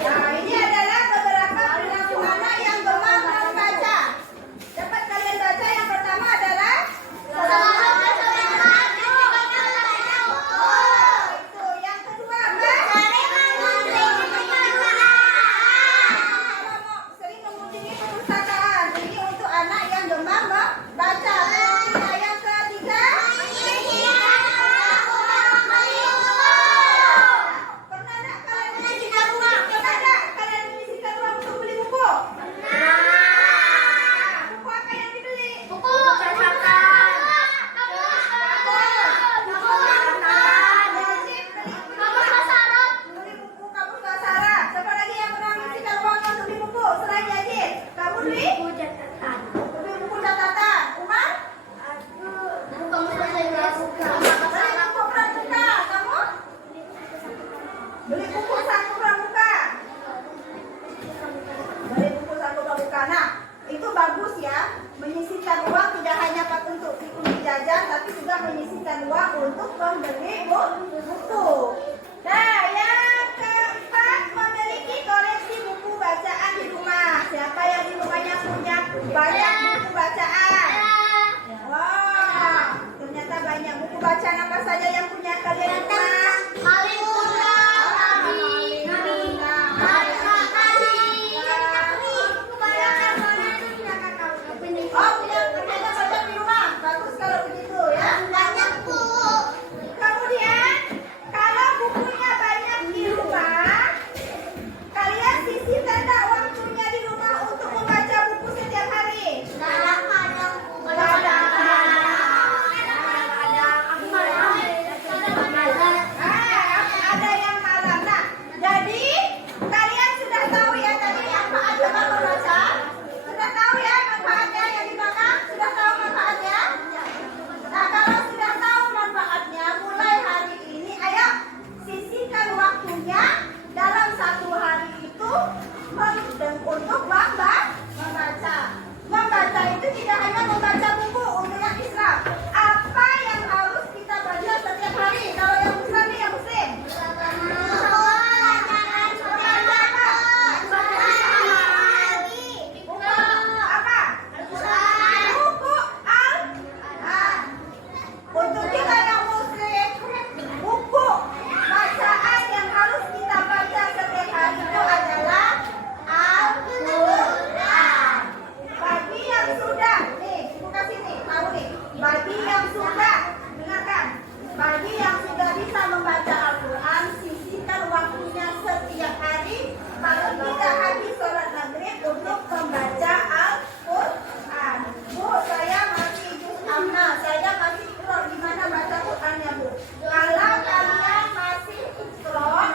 Nah, ini adalah beberapa perilaku anak yang gemar membaca. Dapat kalian baca yang pertama adalah itu. Yang kedua apa? Sering mengunjungi perpustakaan. Ini untuk anak yang gemar membaca. Nah, yang ketiga pernah tak kalian menyisihkan ruang? Pernah tak kalian menyisihkan ruang untuk beli buku? Buku apa yang dibeli? Beli buku kamu gak salah. Siapa lagi yang pernah menyisihkan ruang untuk beli buku? Selain Yazid, kamu beli? Beli buku catatan. Umar? Beli buku pramuka. Kamu? Beli buku saku pramuka. Beli buku saku pramuka. Nah, itu bagus ya. Menyisihkan uang tidak hanya untuk jajan, tapi juga menyisihkan uang untuk membeli buku. Nah, yang keempat, memiliki koleksi buku bacaan di rumah. Siapa yang di rumahnya punya banyak buku bacaan? Wah, ternyata banyak buku bacaan. Apa saja yang punya kalian di rumah? Oh, punya ternyata banyak di rumah. Bagus kalau begitu ya. Kemudian, kalau bukunya banyak di rumah, kalian sisihkan tak waktunya di rumah untuk membaca buku setiap hari? Ada yang malam. Nah, jadi kalian sudah tahu ya tadi manfaat dengan membaca? Sudah tahu ya manfaatnya yang di belakang? Sudah tahu manfaatnya? Nah, kalau sudah tahu manfaatnya, mulai hari ini ayo sisihkan waktunya dalam satu hari itu untuk membaca. Membaca itu tidak hanya membaca buku untuk yang Islam. Apa yang harus kita baca setiap hari? Kalau yang Muslim nih, yang Muslim. Untuk kita yang Muslim, buku bacaan yang harus kita baca setiap hari itu adalah Al-Quran. Bagi yang sudah, nih, buka sini, tahu nih. Bagi yang sudah, dengarkan. Bagi yang sudah bisa membaca Al-Quran, sisihkan waktunya setiap hari. Paling tidak habis sholat maghrib untuk membaca Al-Quran. Bu, saya masih juz amna, saya masih ikrar. Gimana baca Qurannya, Bu? Kalau kalian masih ikrar,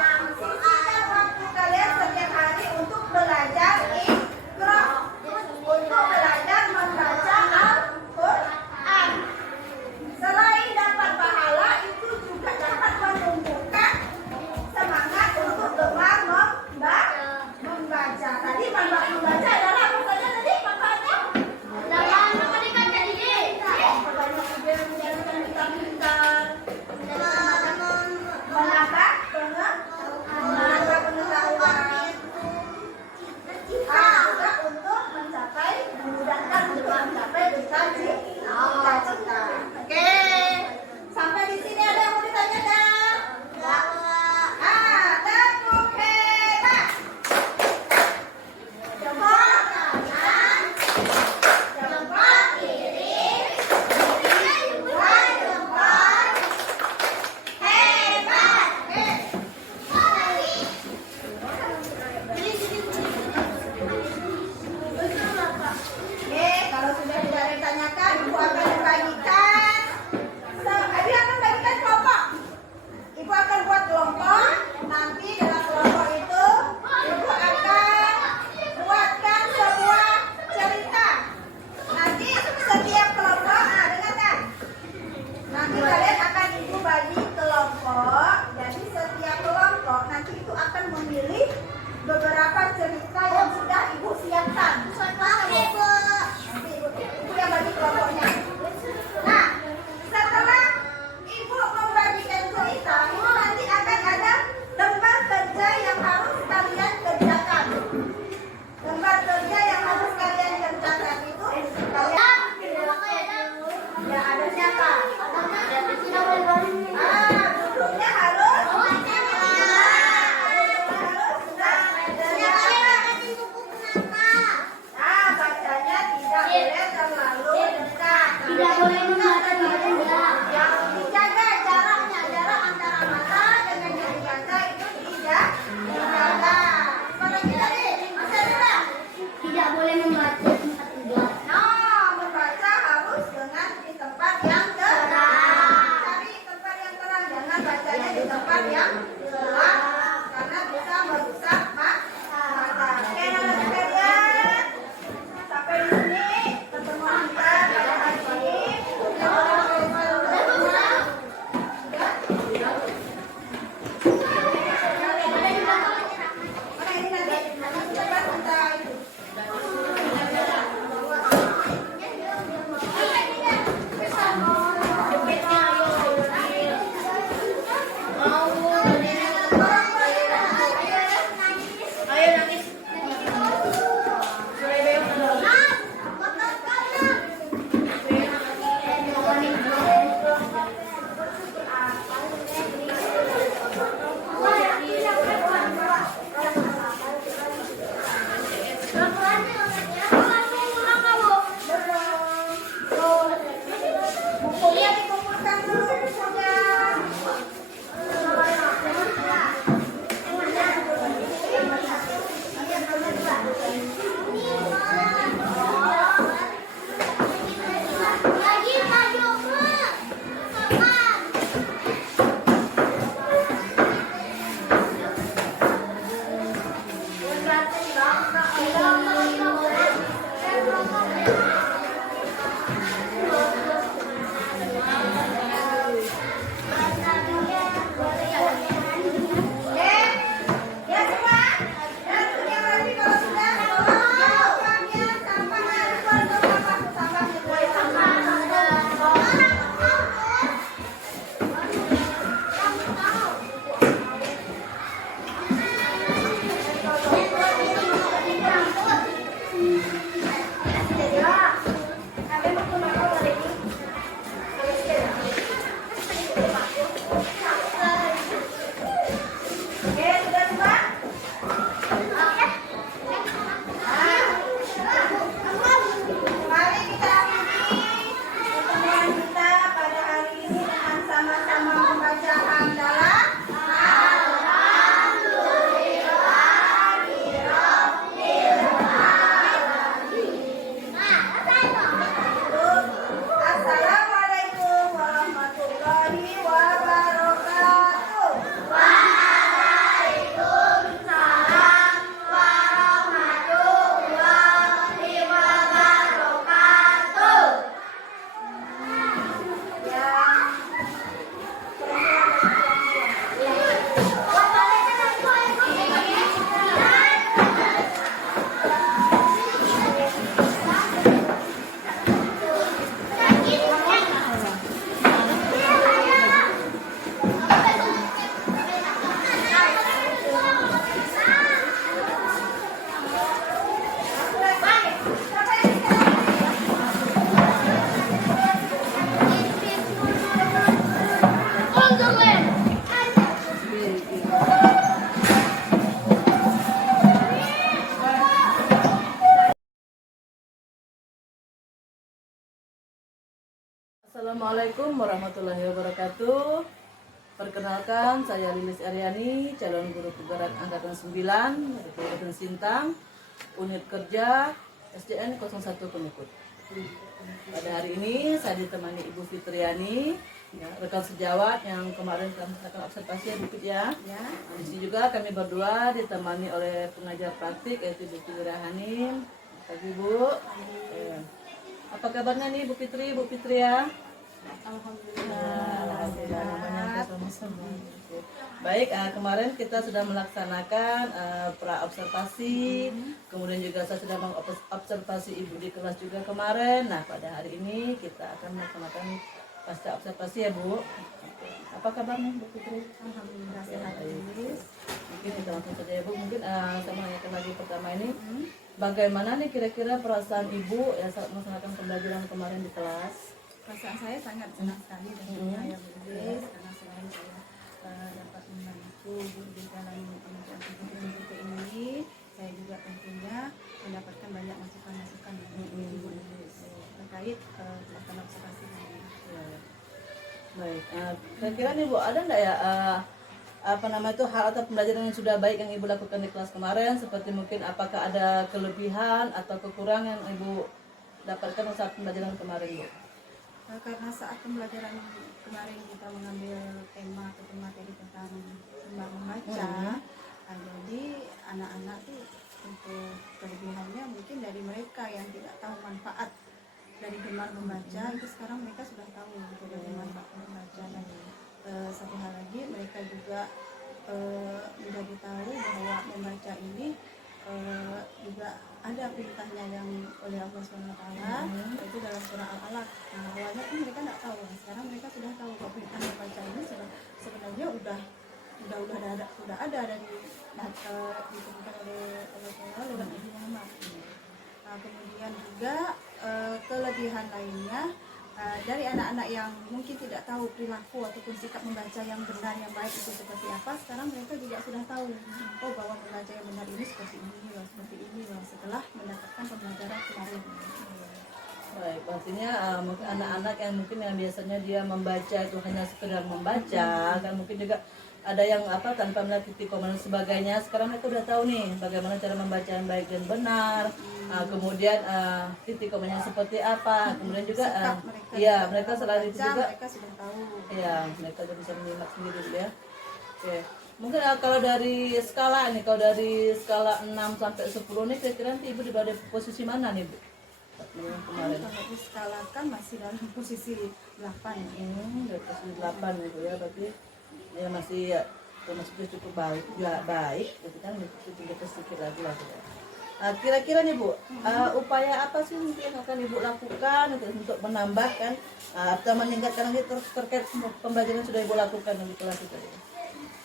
tempat yang gelap karena bisa merusak mata. Oke, anak sekalian, sampai di sini pertemuan kita pada hari ini. Assalamualaikum warahmatullahi wabarakatuh. Perkenalkan, saya Lilis Aryani, calon guru kebarat angkatan 9 dari Kabupaten Sintang, unit kerja SDN 01 Pengikut. Pada hari ini saya ditemani Ibu Fitriani, ya, rekan sejawat yang kemarin kami melakukan observasi ya Bu Fit ya. Di sini juga kami berdua ditemani oleh pengajar praktik yaitu Bu Fitri Hanim. Pagi Bu. Apa kabarnya nih Bu Fitri, Bu Fitri ya? Alhamdulillah, namanya sama-sama. Baik, kemarin kita sudah melaksanakan pra observasi, kemudian juga saya sudah mengobservasi Ibu di kelas juga kemarin. Nah, pada hari ini kita akan melaksanakan pasca observasi ya Bu. Apa kabarnya Bu Fitri? Alhamdulillah sehat. Mungkin kita langsung saja ya Bu. Mungkin saya menanyakan lagi pertama ini, bagaimana nih kira-kira perasaan Ibu ya saat melaksanakan pembelajaran kemarin di kelas? Perasaan saya sangat senang sekali tentunya ya Bu Lilis, karena selain saya dapat membantu di dalam penelitian ini, saya juga tentunya mendapatkan banyak masukan-masukan dari Ibu Lilis terkait pelaksanaan observasi ini. Baik, kira-kira nih Bu, ada nggak ya apa nama itu hal atau pembelajaran yang sudah baik yang Ibu lakukan di kelas kemarin, seperti mungkin apakah ada kelebihan atau kekurangan yang Ibu dapatkan saat pembelajaran kemarin Bu? Karena saat pembelajaran kemarin kita mengambil tema atau materi tentang mereka yang tidak tahu manfaat dari gemar membaca, itu sekarang mereka sudah tahu gitu dari manfaat membaca. Dan satu hal lagi, mereka juga menjadi tahu bahwa membaca ini juga ada perintahnya yang oleh Allah SWT, itu dalam surah Al-Alaq. Nah, awalnya kan mereka tidak tahu, sekarang mereka sudah tahu bahwa perintah membaca ini sebenarnya sudah ada dari ditentukan oleh Allah SWT lewat Nabi Muhammad. Nah, kemudian juga kelebihan lainnya dari anak-anak yang mungkin tidak tahu perilaku ataupun sikap membaca yang benar, yang baik itu seperti apa, sekarang mereka juga sudah tahu bahwa membaca yang benar ini seperti ini loh, setelah mendapatkan pembelajaran kemarin. Baik, artinya mungkin anak-anak yang mungkin yang biasanya dia membaca itu hanya sekedar membaca, kan mungkin juga ada yang tanpa melihat titik koma dan sebagainya. Sekarang mereka udah tahu nih bagaimana cara membaca yang baik dan benar. Kemudian titik komanya seperti apa. Kemudian juga mereka selalu itu juga mereka sudah tahu. Iya, mereka sudah bisa menyimak sendiri dulu ya. Oke. Mungkin kalau dari skala nih, kalau dari skala 6 sampai 10 nih kira-kira nanti Ibu di posisi mana nih, Bu? Kemarin. Kalau diskalakan masih dalam posisi 8. Dari posisi 8 itu ya, berarti ya masih termasuk cukup baik gitu kan, tinggal sedikit lagi lah gitu. Kira-kira nih Bu, upaya apa sih mungkin akan Ibu lakukan untuk menambahkan atau meningkatkan lagi terkait pembelajaran yang sudah Ibu lakukan di kelas itu?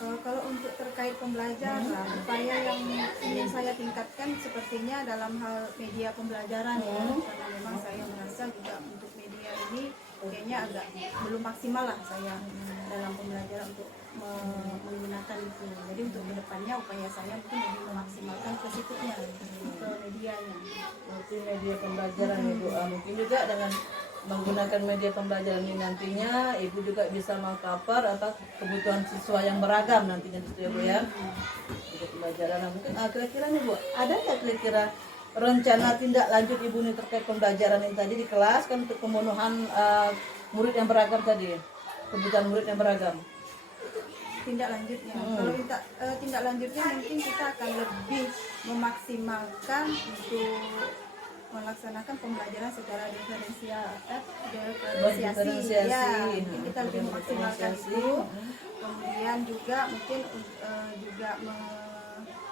Kalau untuk terkait pembelajaran, upaya yang ingin saya tingkatkan sepertinya dalam hal media pembelajaran ya, karena memang saya merasa juga untuk media ini kayaknya agak belum maksimal lah saya dalam pembelajaran untuk menggunakan itu. Jadi untuk kedepannya upaya saya mungkin lebih memaksimalkan ke situnya, ke medianya. Berarti media pembelajaran Ibu, mungkin juga dengan menggunakan media pembelajaran ini nantinya Ibu juga bisa mengcover kebutuhan siswa yang beragam nantinya gitu ya Bu ya. Media pembelajaran mungkin kira-kira nih Bu, ada nggak kira-kira rencana tindak lanjut Ibu nih terkait pembelajaran ini tadi di kelas kan untuk pemenuhan murid yang beragam tadi, kebutuhan murid yang beragam? Tindak lanjutnya, kalau tindak lanjutnya mungkin kita akan lebih memaksimalkan untuk melaksanakan pembelajaran secara diferensiasi ya, mungkin kita lebih memaksimalkan itu. Kemudian juga mungkin juga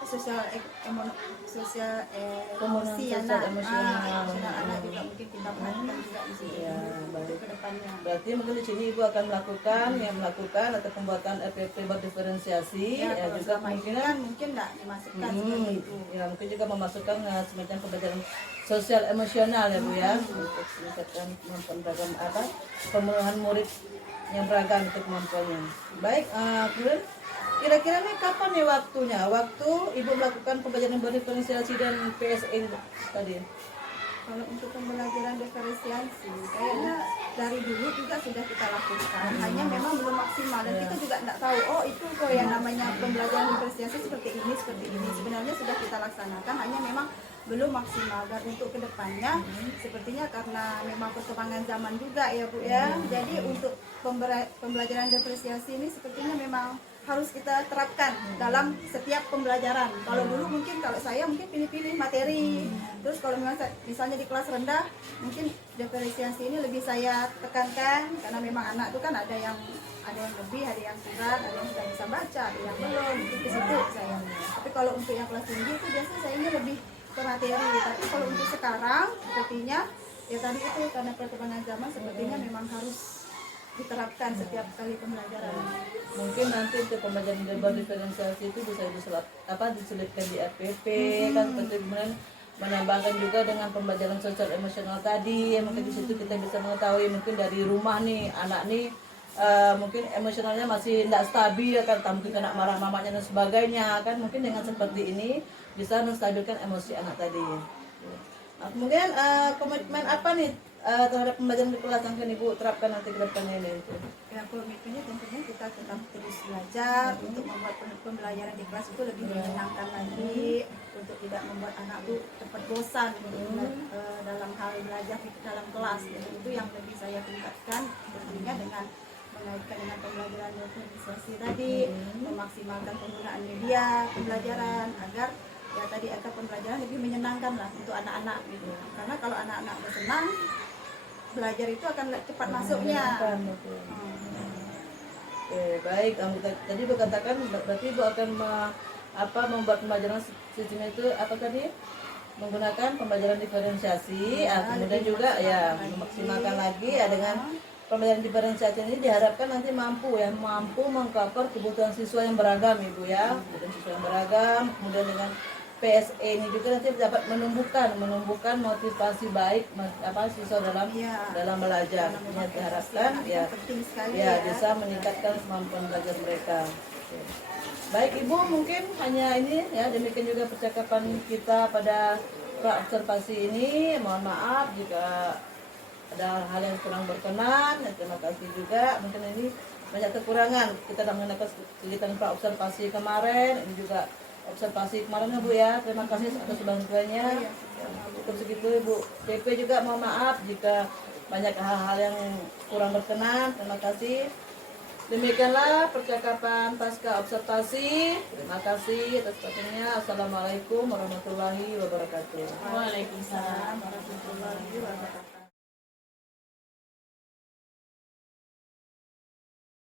sosial emosi anak juga mungkin kita perhatikan juga di sini ya, untuk kedepannya. Berarti mungkin di sini Ibu akan melakukan atau pembuatan FPP berdiferensiasi ya juga kemungkinan mungkin tidak dimasukkan seperti itu. Ya mungkin juga memasukkan semacam pembelajaran sosial emosional ya Bu ya, untuk meningkatkan kemampuan beragam pemenuhan murid yang beragam untuk kemampuannya. Baik, kemudian kira-kira nih kapan nih waktunya? Waktu Ibu melakukan pembelajaran berdiferensiasi dan PSE tadi? Kalau untuk pembelajaran diferensiasi, kayaknya dari dulu juga sudah kita lakukan, hanya memang belum maksimal dan kita juga tidak tahu, itu kok yang namanya pembelajaran diferensiasi seperti ini. Sebenarnya sudah kita laksanakan, hanya memang belum maksimal. Dan untuk kedepannya, sepertinya karena memang perkembangan zaman juga ya Bu ya, jadi untuk pembelajaran diferensiasi ini sepertinya memang harus kita terapkan dalam setiap pembelajaran. Kalau dulu mungkin kalau saya mungkin pilih-pilih materi. Terus kalau misalnya di kelas rendah mungkin diferensiasi ini lebih saya tekankan karena memang anak itu kan ada yang lebih, ada yang kurang, ada yang sudah bisa baca, ada yang belum. Mungkin ke situ saya. Tapi kalau untuk yang kelas tinggi itu biasanya saya ini lebih ke materi. Tapi kalau untuk sekarang sepertinya ya tadi itu karena perkembangan zaman sepertinya memang harus diterapkan setiap kali pembelajaran. Mungkin nanti untuk pembelajaran berdiferensiasi itu bisa diselipkan di FPP kan, kemudian menambahkan juga dengan pembelajaran sosial emosional tadi. Mungkin di situ kita bisa mengetahui mungkin dari rumah nih anak nih mungkin emosionalnya masih tidak stabil kan, mungkin kena marah mamanya dan sebagainya kan. Mungkin dengan seperti ini bisa menstabilkan emosi anak tadi. Kemudian komitmen apa nih terhadap pembelajaran di kelas yang akan Ibu terapkan nanti ke depannya ini? Ya, komitmennya tentunya kita tetap terus belajar untuk membuat pembelajaran di kelas itu lebih menyenangkan lagi, untuk tidak membuat anak itu cepat bosan dalam hal belajar di dalam kelas. Jadi itu yang lebih saya tingkatkan tentunya dengan mengaitkan dengan pembelajaran diferensiasi tadi, memaksimalkan penggunaan media pembelajaran agar ya tadi agar pembelajaran lebih menyenangkan lah untuk anak-anak gitu. Karena kalau anak-anak udah senang, belajar itu akan cepat masuknya. Menyenangkan, betul. Oke, baik. Tadi Ibu katakan berarti Ibu akan membuat pembelajaran sistem itu apa tadi? Menggunakan pembelajaran diferensiasi, kemudian juga ya memaksimalkan lagi ya dengan pembelajaran diferensiasi ini diharapkan nanti mampu mengcover kebutuhan siswa yang beragam Ibu ya, kebutuhan siswa yang beragam, kemudian dengan PSE ini juga nanti dapat menumbuhkan motivasi baik siswa dalam belajar. Ini diharapkan ya bisa meningkatkan kemampuan belajar mereka. Oke. Baik Ibu, mungkin hanya ini ya, demikian juga percakapan kita pada pra-observasi ini. Mohon maaf jika ada hal yang kurang berkenan. Terima kasih juga, mungkin ini banyak kekurangan kita dalam menggunakan kegiatan pra-observasi kemarin. Ini juga observasi kemarin ya Bu ya. Terima kasih atas bantuannya. Cukup segitu Ibu. DP juga mohon maaf jika banyak hal-hal yang kurang berkenan. Terima kasih. Demikianlah percakapan pasca observasi. Terima kasih atas perhatiannya. Assalamualaikum warahmatullahi wabarakatuh. Waalaikumsalam. Warahmatullahi wabarakatuh.